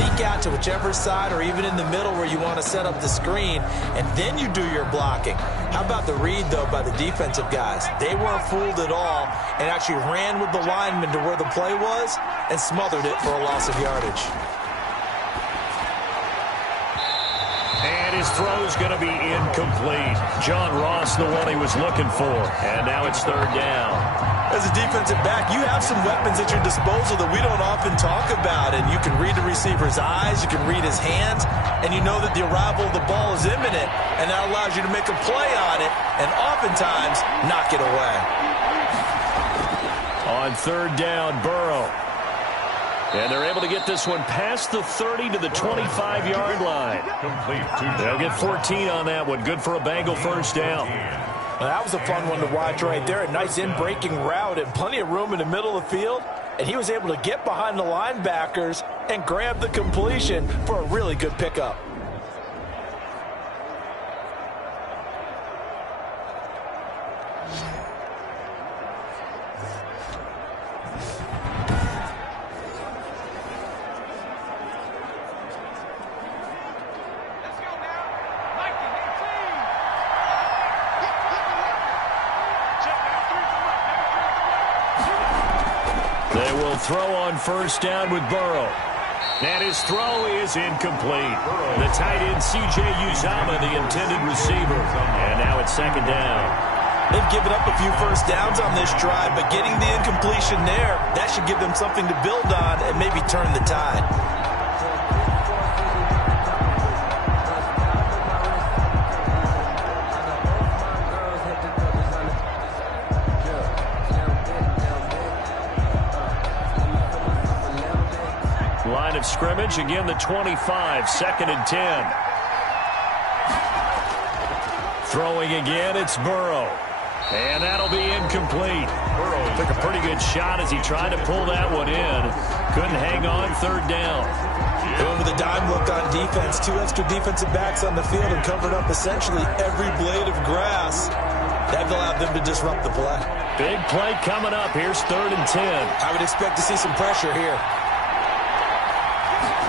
leak out to whichever side or even in the middle where you want to set up the screen, and then you do your blocking. How about the read, though, by the defensive guys? They weren't fooled at all and actually ran with the lineman to where the play was and smothered it for a loss of yardage. And his throw's going to be incomplete. John Ross, the one he was looking for. And now it's 3rd down. As a defensive back, you have some weapons at your disposal that we don't often talk about. And you can read the receiver's eyes, you can read his hands, and you know that the arrival of the ball is imminent. And that allows you to make a play on it and oftentimes knock it away. On 3rd down, Burrow. And they're able to get this one past the 30 to the 25-yard line. They'll get 14 on that one. Good for a Bengal 1st down. Well, that was a fun one to watch right there. A nice in-breaking route and plenty of room in the middle of the field. And he was able to get behind the linebackers and grab the completion for a really good pickup. Throw on 1st down with Burrow. And his throw is incomplete. The tight end, C.J. Uzomah, the intended receiver. And now it's 2nd down. They've given up a few 1st downs on this drive, but getting the incompletion there, that should give them something to build on and maybe turn the tide. Line of scrimmage, again the 25, 2nd and 10. Throwing again, it's Burrow. And that'll be incomplete. Burrow took a pretty good shot as he tried to pull that one in. Couldn't hang on, 3rd down. Going with a dime look on defense, 2 extra defensive backs on the field and covered up essentially every blade of grass. That allowed them to disrupt the play. Big play coming up. Here's 3rd and 10. I would expect to see some pressure here.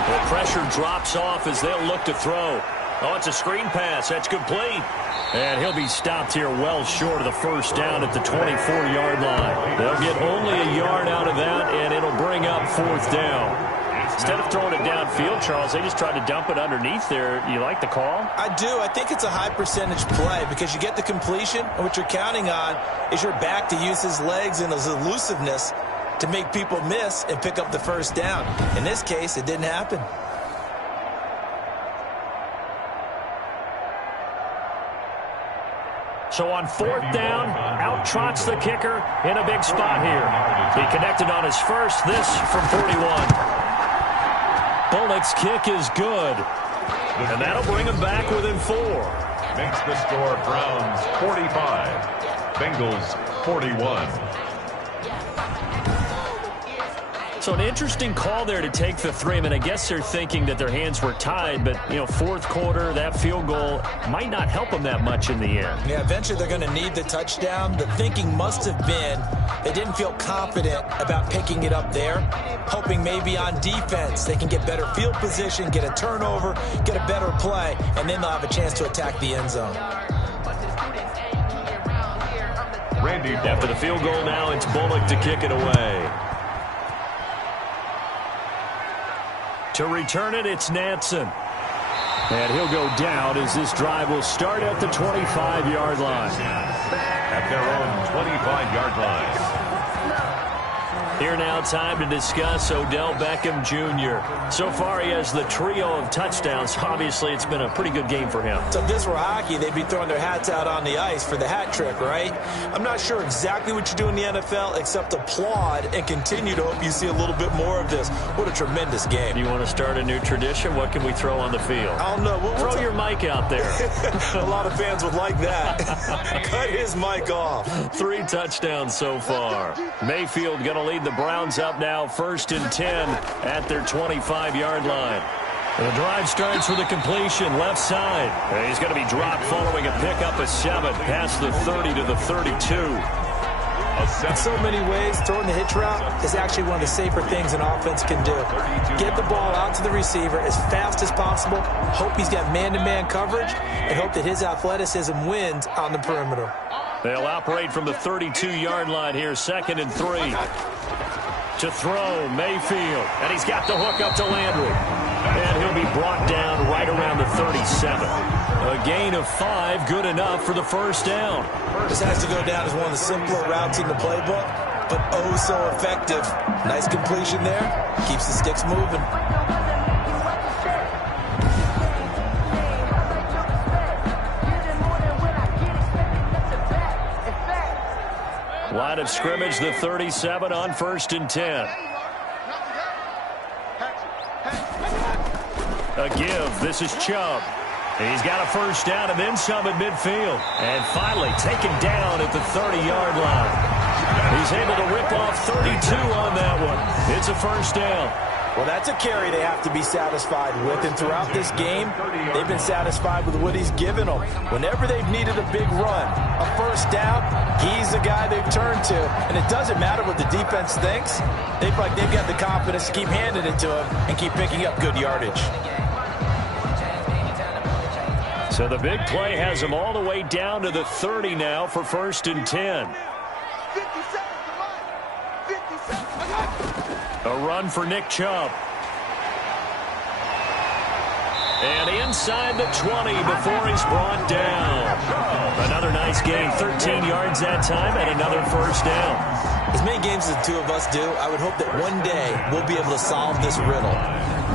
The pressure drops off as they'll look to throw. Oh, it's a screen pass. That's complete. And he'll be stopped here well short of the 1st down at the 24-yard line. They'll get only a yard out of that, and it'll bring up 4th down. Instead of throwing it downfield, Charles, they just tried to dump it underneath there. You like the call? I do. I think it's a high-percentage play because you get the completion, and what you're counting on is your back to use his legs and his elusiveness to make people miss and pick up the 1st down. In this case, it didn't happen. So on 4th down, out trots the kicker in a big spot here. He connected on his first, this from 41. Bullock's kick is good. And that'll bring him back within 4. Makes the score Browns 45, Bengals 41. So an interesting call there to take the 3. I mean, I guess they're thinking that their hands were tied, but, you know, 4th quarter, that field goal might not help them that much in the end. Yeah, eventually they're going to need the touchdown. The thinking must have been they didn't feel confident about picking it up there, hoping maybe on defense they can get better field position, get a turnover, get a better play, and then they'll have a chance to attack the end zone. After the field goal now, it's Bullock to kick it away. To return it, it's Nansen. And he'll go down as this drive will start at the 25-yard line. At their own 25-yard line. Here now, time to discuss Odell Beckham Jr. So far, he has the trio of touchdowns. Obviously, it's been a pretty good game for him. So if this were hockey, they'd be throwing their hats out on the ice for the hat trick, right? I'm not sure exactly what you do in the NFL except applaud and continue to hope you see a little bit more of this. What a tremendous game. Do you want to start a new tradition? What can we throw on the field? I don't know. Throw your mic out there. A lot of fans would like that. Cut his mic off. 3 touchdowns so far. Mayfield going to lead the Browns up now, 1st and 10 at their 25-yard line. The drive starts with a completion, left side. He's going to be dropped following a pickup of 7, past the 30 to the 32. In so many ways, throwing the hitch route is actually one of the safer things an offense can do. Get the ball out to the receiver as fast as possible, hope he's got man-to-man coverage, and hope that his athleticism wins on the perimeter. They'll operate from the 32-yard line here, 2nd and 3. To throw, Mayfield, and he's got the hook up to Landry. And he'll be brought down right around the 37. A gain of 5, good enough for the first down. This has to go down as one of the simpler routes in the playbook, but oh so effective. Nice completion there, keeps the sticks moving. Line of scrimmage, the 37 on 1st and 10. A give. This is Chubb. He's got a first down and then some at midfield. And finally taken down at the 30-yard line. He's able to rip off 32 on that one. It's a first down. Well, that's a carry they have to be satisfied with, and throughout this game, they've been satisfied with what he's given them. Whenever they've needed a big run, a first down, he's the guy they've turned to. And it doesn't matter what the defense thinks. They feel like they've got the confidence to keep handing it to him and keep picking up good yardage. So the big play has him all the way down to the 30 now for 1st and 10. A run for Nick Chubb. And inside the 20 before he's brought down. Another nice gain, 13 yards that time, and another first down. As many games as the two of us do, I would hope that one day we'll be able to solve this riddle.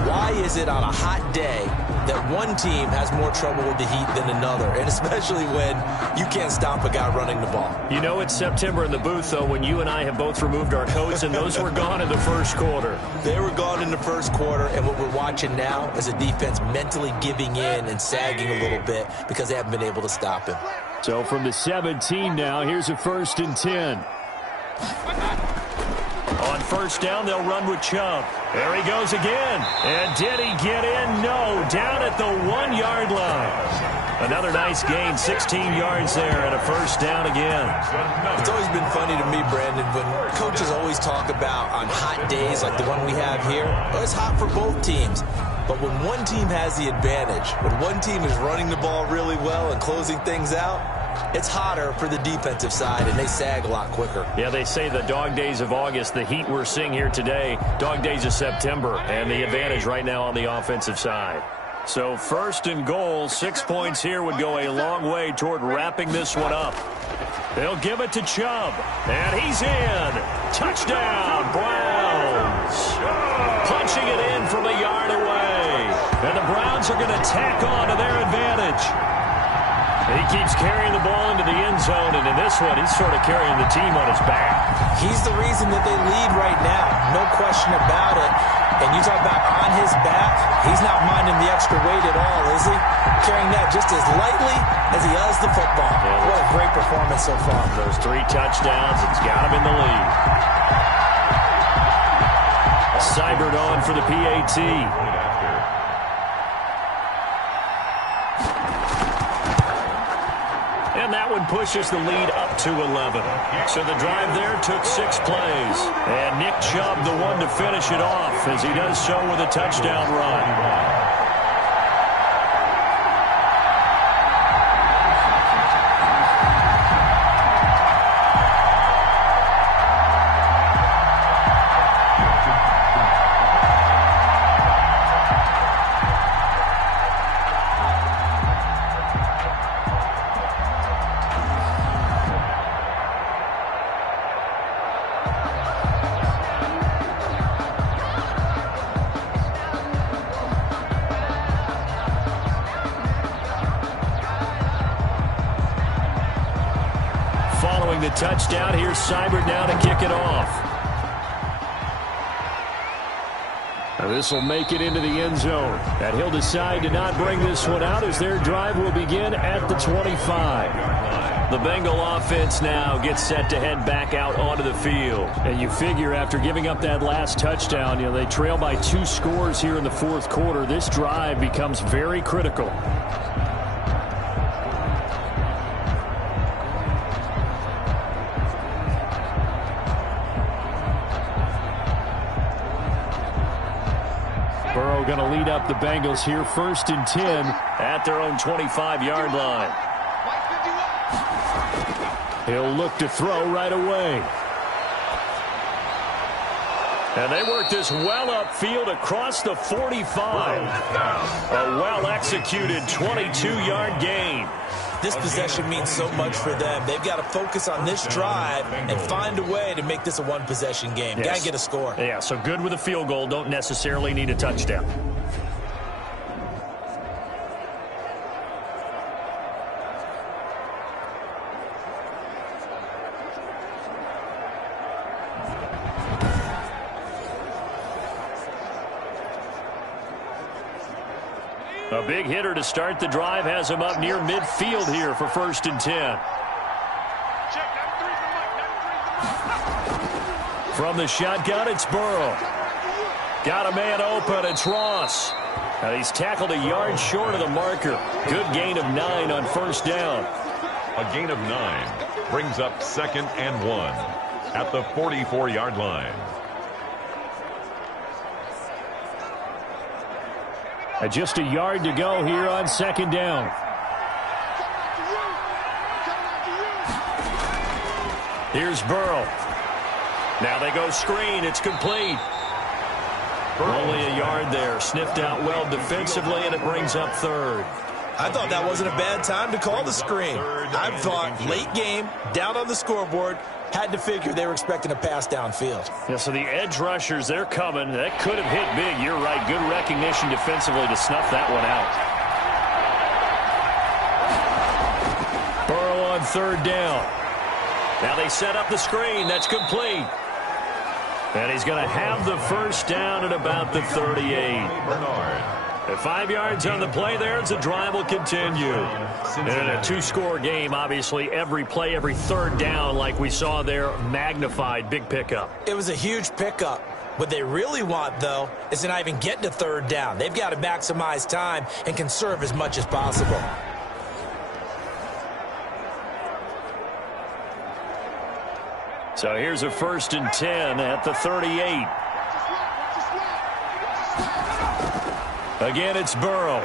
Why is it on a hot day that one team has more trouble with the heat than another, and especially when you can't stop a guy running the ball? You know it's September in the booth, though, when you and I have both removed our coats, and those were gone in the first quarter. They were gone in the first quarter, and what we're watching now is a defense mentally giving in and sagging a little bit because they haven't been able to stop him. So from the 17 now, here's a 1st and 10. On first down, they'll run with Chubb. There he goes again. And did he get in? No. Down at the 1-yard line. Another nice gain, 16 yards there, and a first down again. It's always been funny to me, Brandon, when coaches always talk about on hot days like the one we have here, well, it's hot for both teams. But when one team has the advantage, when one team is running the ball really well and closing things out, it's hotter for the defensive side, and they sag a lot quicker. Yeah, they say the dog days of August, the heat we're seeing here today, dog days of September, and the advantage right now on the offensive side. So 1st and goal, 6 points here would go a long way toward wrapping this one up. They'll give it to Chubb, and he's in. Touchdown, Browns. Punching it in from a yard away. And the Browns are going to tack on to their advantage. He keeps carrying the ball into the end zone, and in this one, he's sort of carrying the team on his back. He's the reason that they lead right now, no question about it. And you talk about on his back, he's not minding the extra weight at all, is he? Carrying that just as lightly as he does the football. Yeah, what a great performance so far. Those 3 touchdowns, it's got him in the lead. Seibert on for the PAT. And that one pushes the lead up to 11. So the drive there took 6 plays. And Nick Chubb, the one to finish it off, as he does so with a touchdown run. touchdown. Here's Seibert now to kick it off. This will make it into the end zone. And he'll decide to not bring this one out as their drive will begin at the 25. The Bengal offense now gets set to head back out onto the field. And you figure after giving up that last touchdown, they trail by 2 scores here in the fourth quarter. This drive becomes very critical. Burrow going to lead up the Bengals here, 1st and 10 at their own 25-yard line. He'll look to throw right away. And they work this well upfield across the 45. A well-executed 22-yard gain. This possession means so much for them. They've got to focus on this drive and find a way to make this a one-possession game. Yes. Got to get a score. Yeah, so good with a field goal. Don't necessarily need a touchdown. A big hitter to start the drive has him up near midfield here for 1st and 10. From the shotgun, it's Burrow. Got a man open, it's Ross. And he's tackled a yard short of the marker. Good gain of 9 on 1st down. A gain of 9 brings up 2nd and 1 at the 44-yard line. Just a yard to go here on 2nd down. Here's Burrow. Now they go screen. It's complete. Only a yard there. Sniffed out well defensively, and it brings up 3rd. I thought that wasn't a bad time to call the screen. I thought late game, down on the scoreboard, had to figure they were expecting a pass downfield. Yeah, so the edge rushers, they're coming. That could have hit big. You're right. Good recognition defensively to snuff that one out. Burrow on 3rd down. Now they set up the screen. That's complete. And he's going to have the 1st down at about the 38. Bernard. 5 yards on the play there as the drive will continue. And in a 2-score game, obviously, every play, every 3rd down, like we saw there, magnified. Big pickup. It was a huge pickup. What they really want, though, is to not even get to 3rd down. They've got to maximize time and conserve as much as possible. So here's a 1st and 10 at the 38. Again, it's Burrow.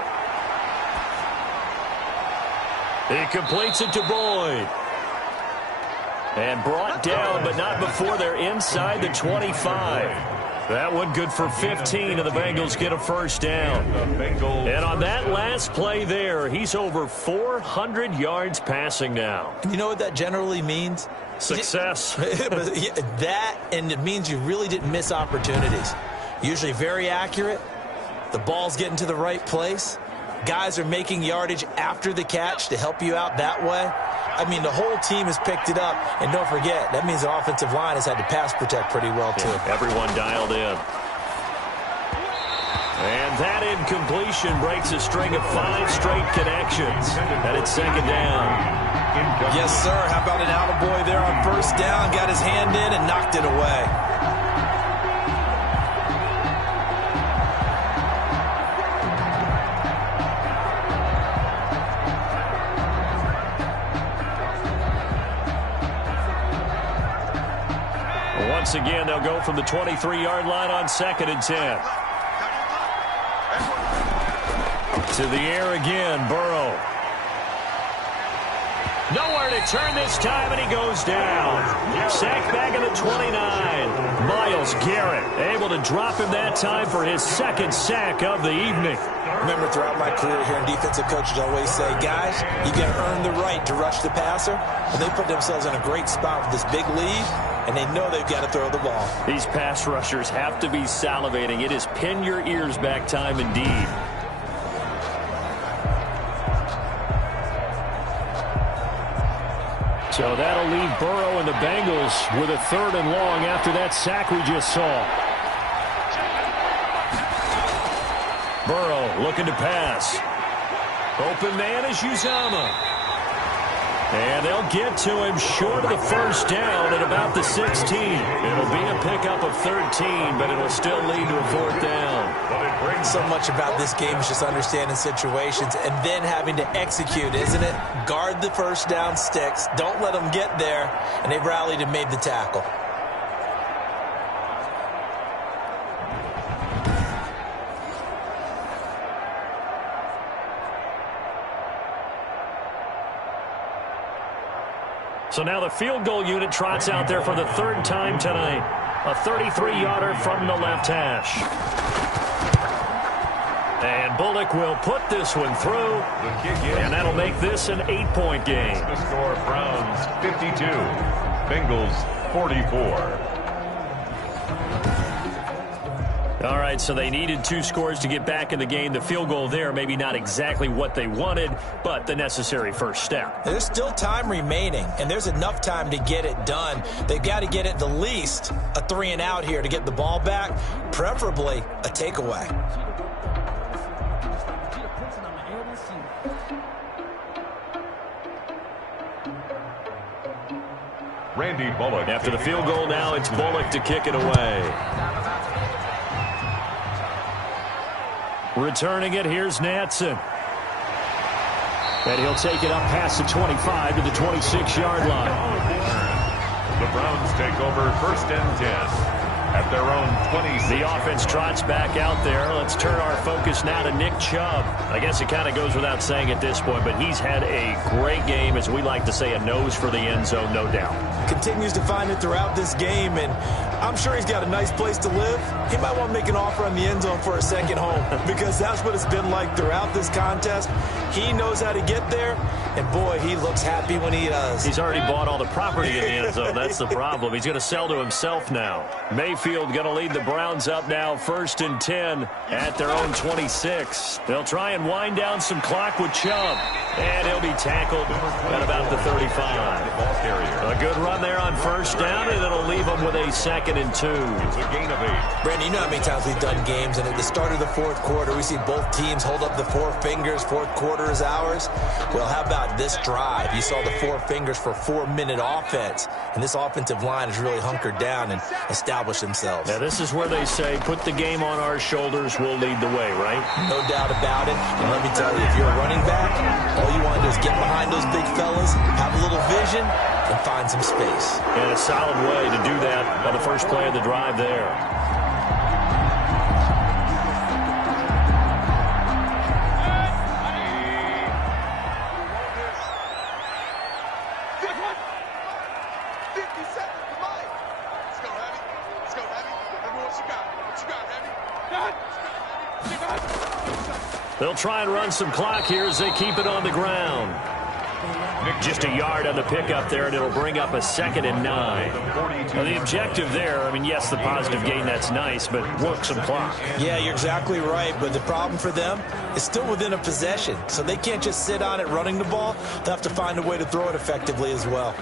He completes it to Boyd. And brought down, but not before they're inside the 25. That one good for 15, and the Bengals get a 1st down. And on that last play there, he's over 400 yards passing now. You know what that generally means? Success. That, and it means you really didn't miss opportunities. Usually very accurate. The ball's getting to the right place. Guys are making yardage after the catch to help you out that way. I mean, the whole team has picked it up. And don't forget, that means the offensive line has had to pass protect pretty well, too. Yeah, everyone dialed in. And that incompletion breaks a string of 5 straight connections. And it's 2nd down. Yes, sir. How about an attaboy there on 1st down? Got his hand in and knocked it away. Once again, they'll go from the 23-yard line on 2nd and 10. To the air again, Burrow. Nowhere to turn this time, and he goes down. Sacked back at the 29. Myles Garrett able to drop him that time for his 2nd sack of the evening. Remember, throughout my career here, defensive coaches always say, guys, you got to earn the right to rush the passer. And they put themselves in a great spot with this big lead, and they know they've got to throw the ball. These pass rushers have to be salivating. It is pin your ears back time indeed. So that'll leave Burrow and the Bengals with a 3rd and long after that sack we just saw. Burrow looking to pass. Open man is Uzomah. And they'll get to him short of the 1st down at about the 16. It'll be a pickup of 13, but it'll still lead to a 4th down. So much about this game is just understanding situations and then having to execute, isn't it? Guard the 1st down sticks. Don't let them get there. And they've rallied and made the tackle. So now the field goal unit trots out there for the 3rd time tonight. A 33-yarder from the left hash. And Bullock will put this one through. And that'll make this an 8-point game. The score, Browns 52, Bengals 44. All right, so they needed 2 scores to get back in the game. The field goal there, maybe not exactly what they wanted, but the necessary first step. There's still time remaining, and there's enough time to get it done. They've got to get at the least a 3 and out here to get the ball back, preferably a takeaway. Randy Bullock. After the field goal now, it's Bullock to kick it away. Returning it, here's Natson. And he'll take it up past the 25 to the 26-yard line. The Browns take over 1st and 10 at their own 26. The offense trots back out there. Let's turn our focus now to Nick Chubb. I guess it kind of goes without saying at this point, but he's had a great game, as we like to say, a nose for the end zone, no doubt. Continues to find it throughout this game, and I'm sure he's got a nice place to live. He might want to make an offer on the end zone for a second home, because that's what it's been like throughout this contest. He knows how to get there, and boy, he looks happy when he does. He's already bought all the property in the end zone. That's the problem. He's going to sell to himself now. Mayfield going to lead the Browns up now, 1st and 10 at their own 26. They'll try and wind down some clock with Chubb, and he'll be tackled at about the 35. A good run there on 1st down, and it'll leave them with a 2nd and 2. It's a gain of 8. Brandon, you know how many times we've done games, and at the start of the 4th quarter, we see both teams hold up the 4 fingers. 4th quarter is ours. Well, how about this drive? You saw the 4 fingers for 4-minute offense, and this offensive line has really hunkered down and established themselves. Now, this is where they say, put the game on our shoulders, we'll lead the way, right? No doubt about it. And let me tell you, if you're a running back, all you want to do is get behind those big fellas, have a little vision, and find some space. And a solid way to do that on the first play of the drive there. They'll try and run some clock here as they keep it on the ground. Just a yard on the pickup there, and it'll bring up a 2nd and 9. Now, the objective there, I mean, yes, the positive gain, that's nice, but work some clock. Yeah, you're exactly right, but the problem for them is still within a possession, so they can't just sit on it running the ball. They'll have to find a way to throw it effectively as well.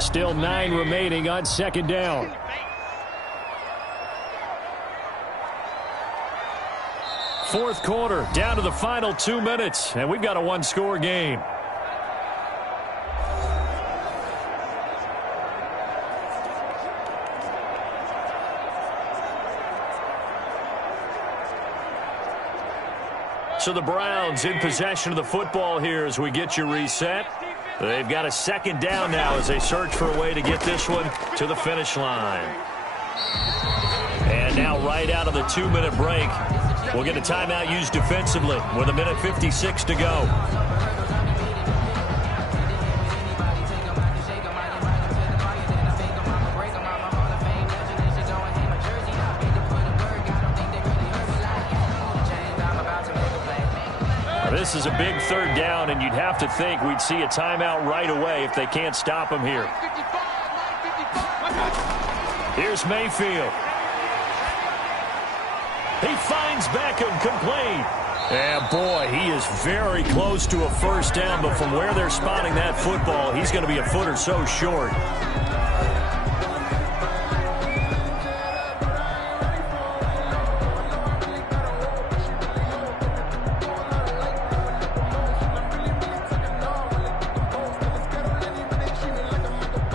Still 9 remaining on 2nd down. Fourth quarter, down to the final 2 minutes, and we've got a 1-score game. So the Browns in possession of the football here as we get you reset. They've got a 2nd down now as they search for a way to get this one to the finish line. And now right out of the 2-minute break, we'll get a timeout used defensively with 1:56 to go. This is a big 3rd down, and you'd have to think we'd see a timeout right away if they can't stop him here. Here's Mayfield. He finds Beckham complete. And boy, he is very close to a first down, but from where they're spotting that football, he's going to be a foot or so short.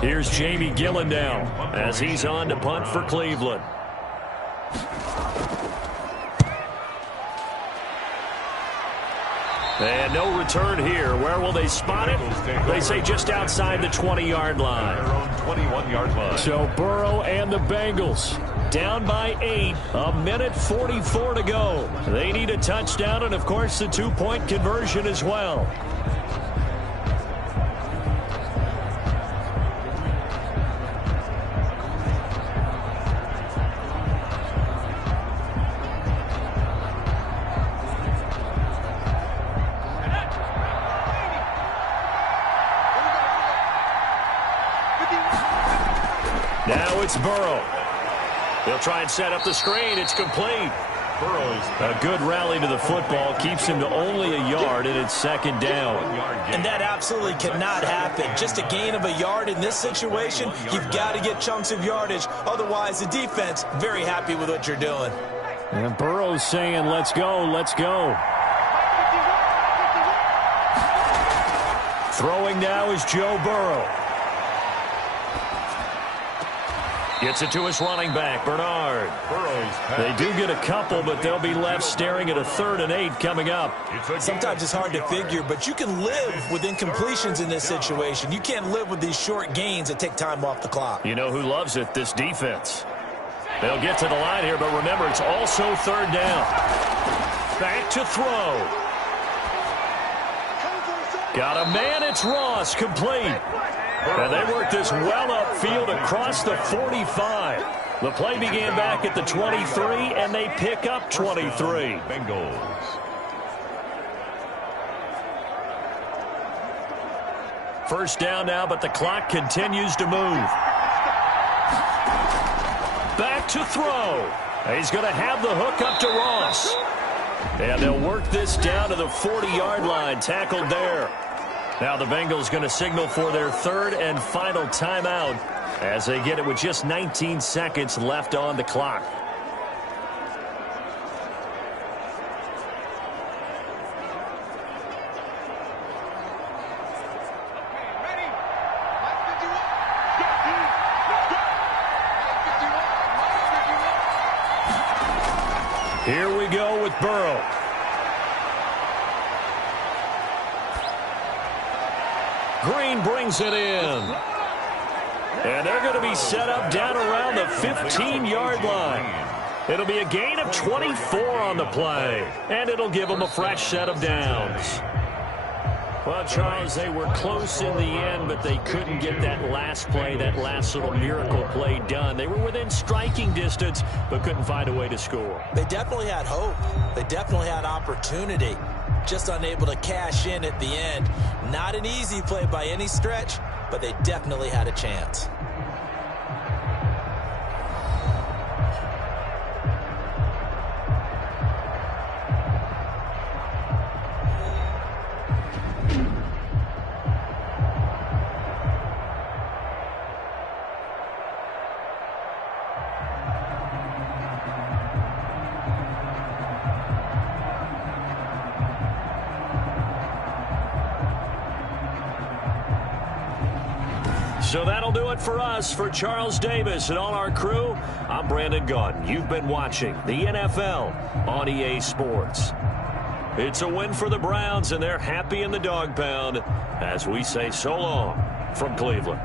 Here's Jamie Gillen now as he's on to punt for Cleveland. And no return here. Where will they spot it? They say just outside the 20-yard line. 21-yard line. So Burrow and the Bengals down by 8. A minute 44 to go. They need a touchdown and, of course, the two-point conversion as well. Now it's Burrow. He'll try and set up the screen. It's complete. Burrow's a good rally to the football. Keeps him to only a yard, and it's second down. And that absolutely cannot happen. Just a gain of a yard in this situation, you've got to get chunks of yardage. Otherwise, the defense, very happy with what you're doing. And Burrow's saying, let's go, let's go. Throwing now is Joe Burrow. Gets it to his running back, Bernard. They do get a couple, but they'll be left staring at a 3rd and 8 coming up. Sometimes it's hard to figure, but you can live with incompletions in this situation. You can't live with these short gains that take time off the clock. You know who loves it? This defense. They'll get to the line here, but remember, it's also 3rd down. Back to throw. Got a man, it's Ross, complete. And they work this well upfield across the 45. The play began back at the 23, and they pick up 23. Bengals. First down now, but the clock continues to move. Back to throw. He's going to have the hook up to Ross. And they'll work this down to the 40-yard line, tackled there. Now the Bengals going to signal for their 3rd and final timeout as they get it with just 19 seconds left on the clock. Here we go with Burrow. Green brings it in. And they're going to be set up down around the 15-yard line. It'll be a gain of 24 on the play. And it'll give them a fresh set of downs. Well, Charles, they were close in the end, but they couldn't get that last play, that last little miracle play done. They were within striking distance, but couldn't find a way to score. They definitely had hope. They definitely had opportunity. Just unable to cash in at the end. Not an easy play by any stretch, but they definitely had a chance. So that'll do it for us. For Charles Davis and all our crew, I'm Brandon Gaudin. You've been watching the NFL on EA Sports. It's a win for the Browns, and they're happy in the dog pound as we say so long from Cleveland.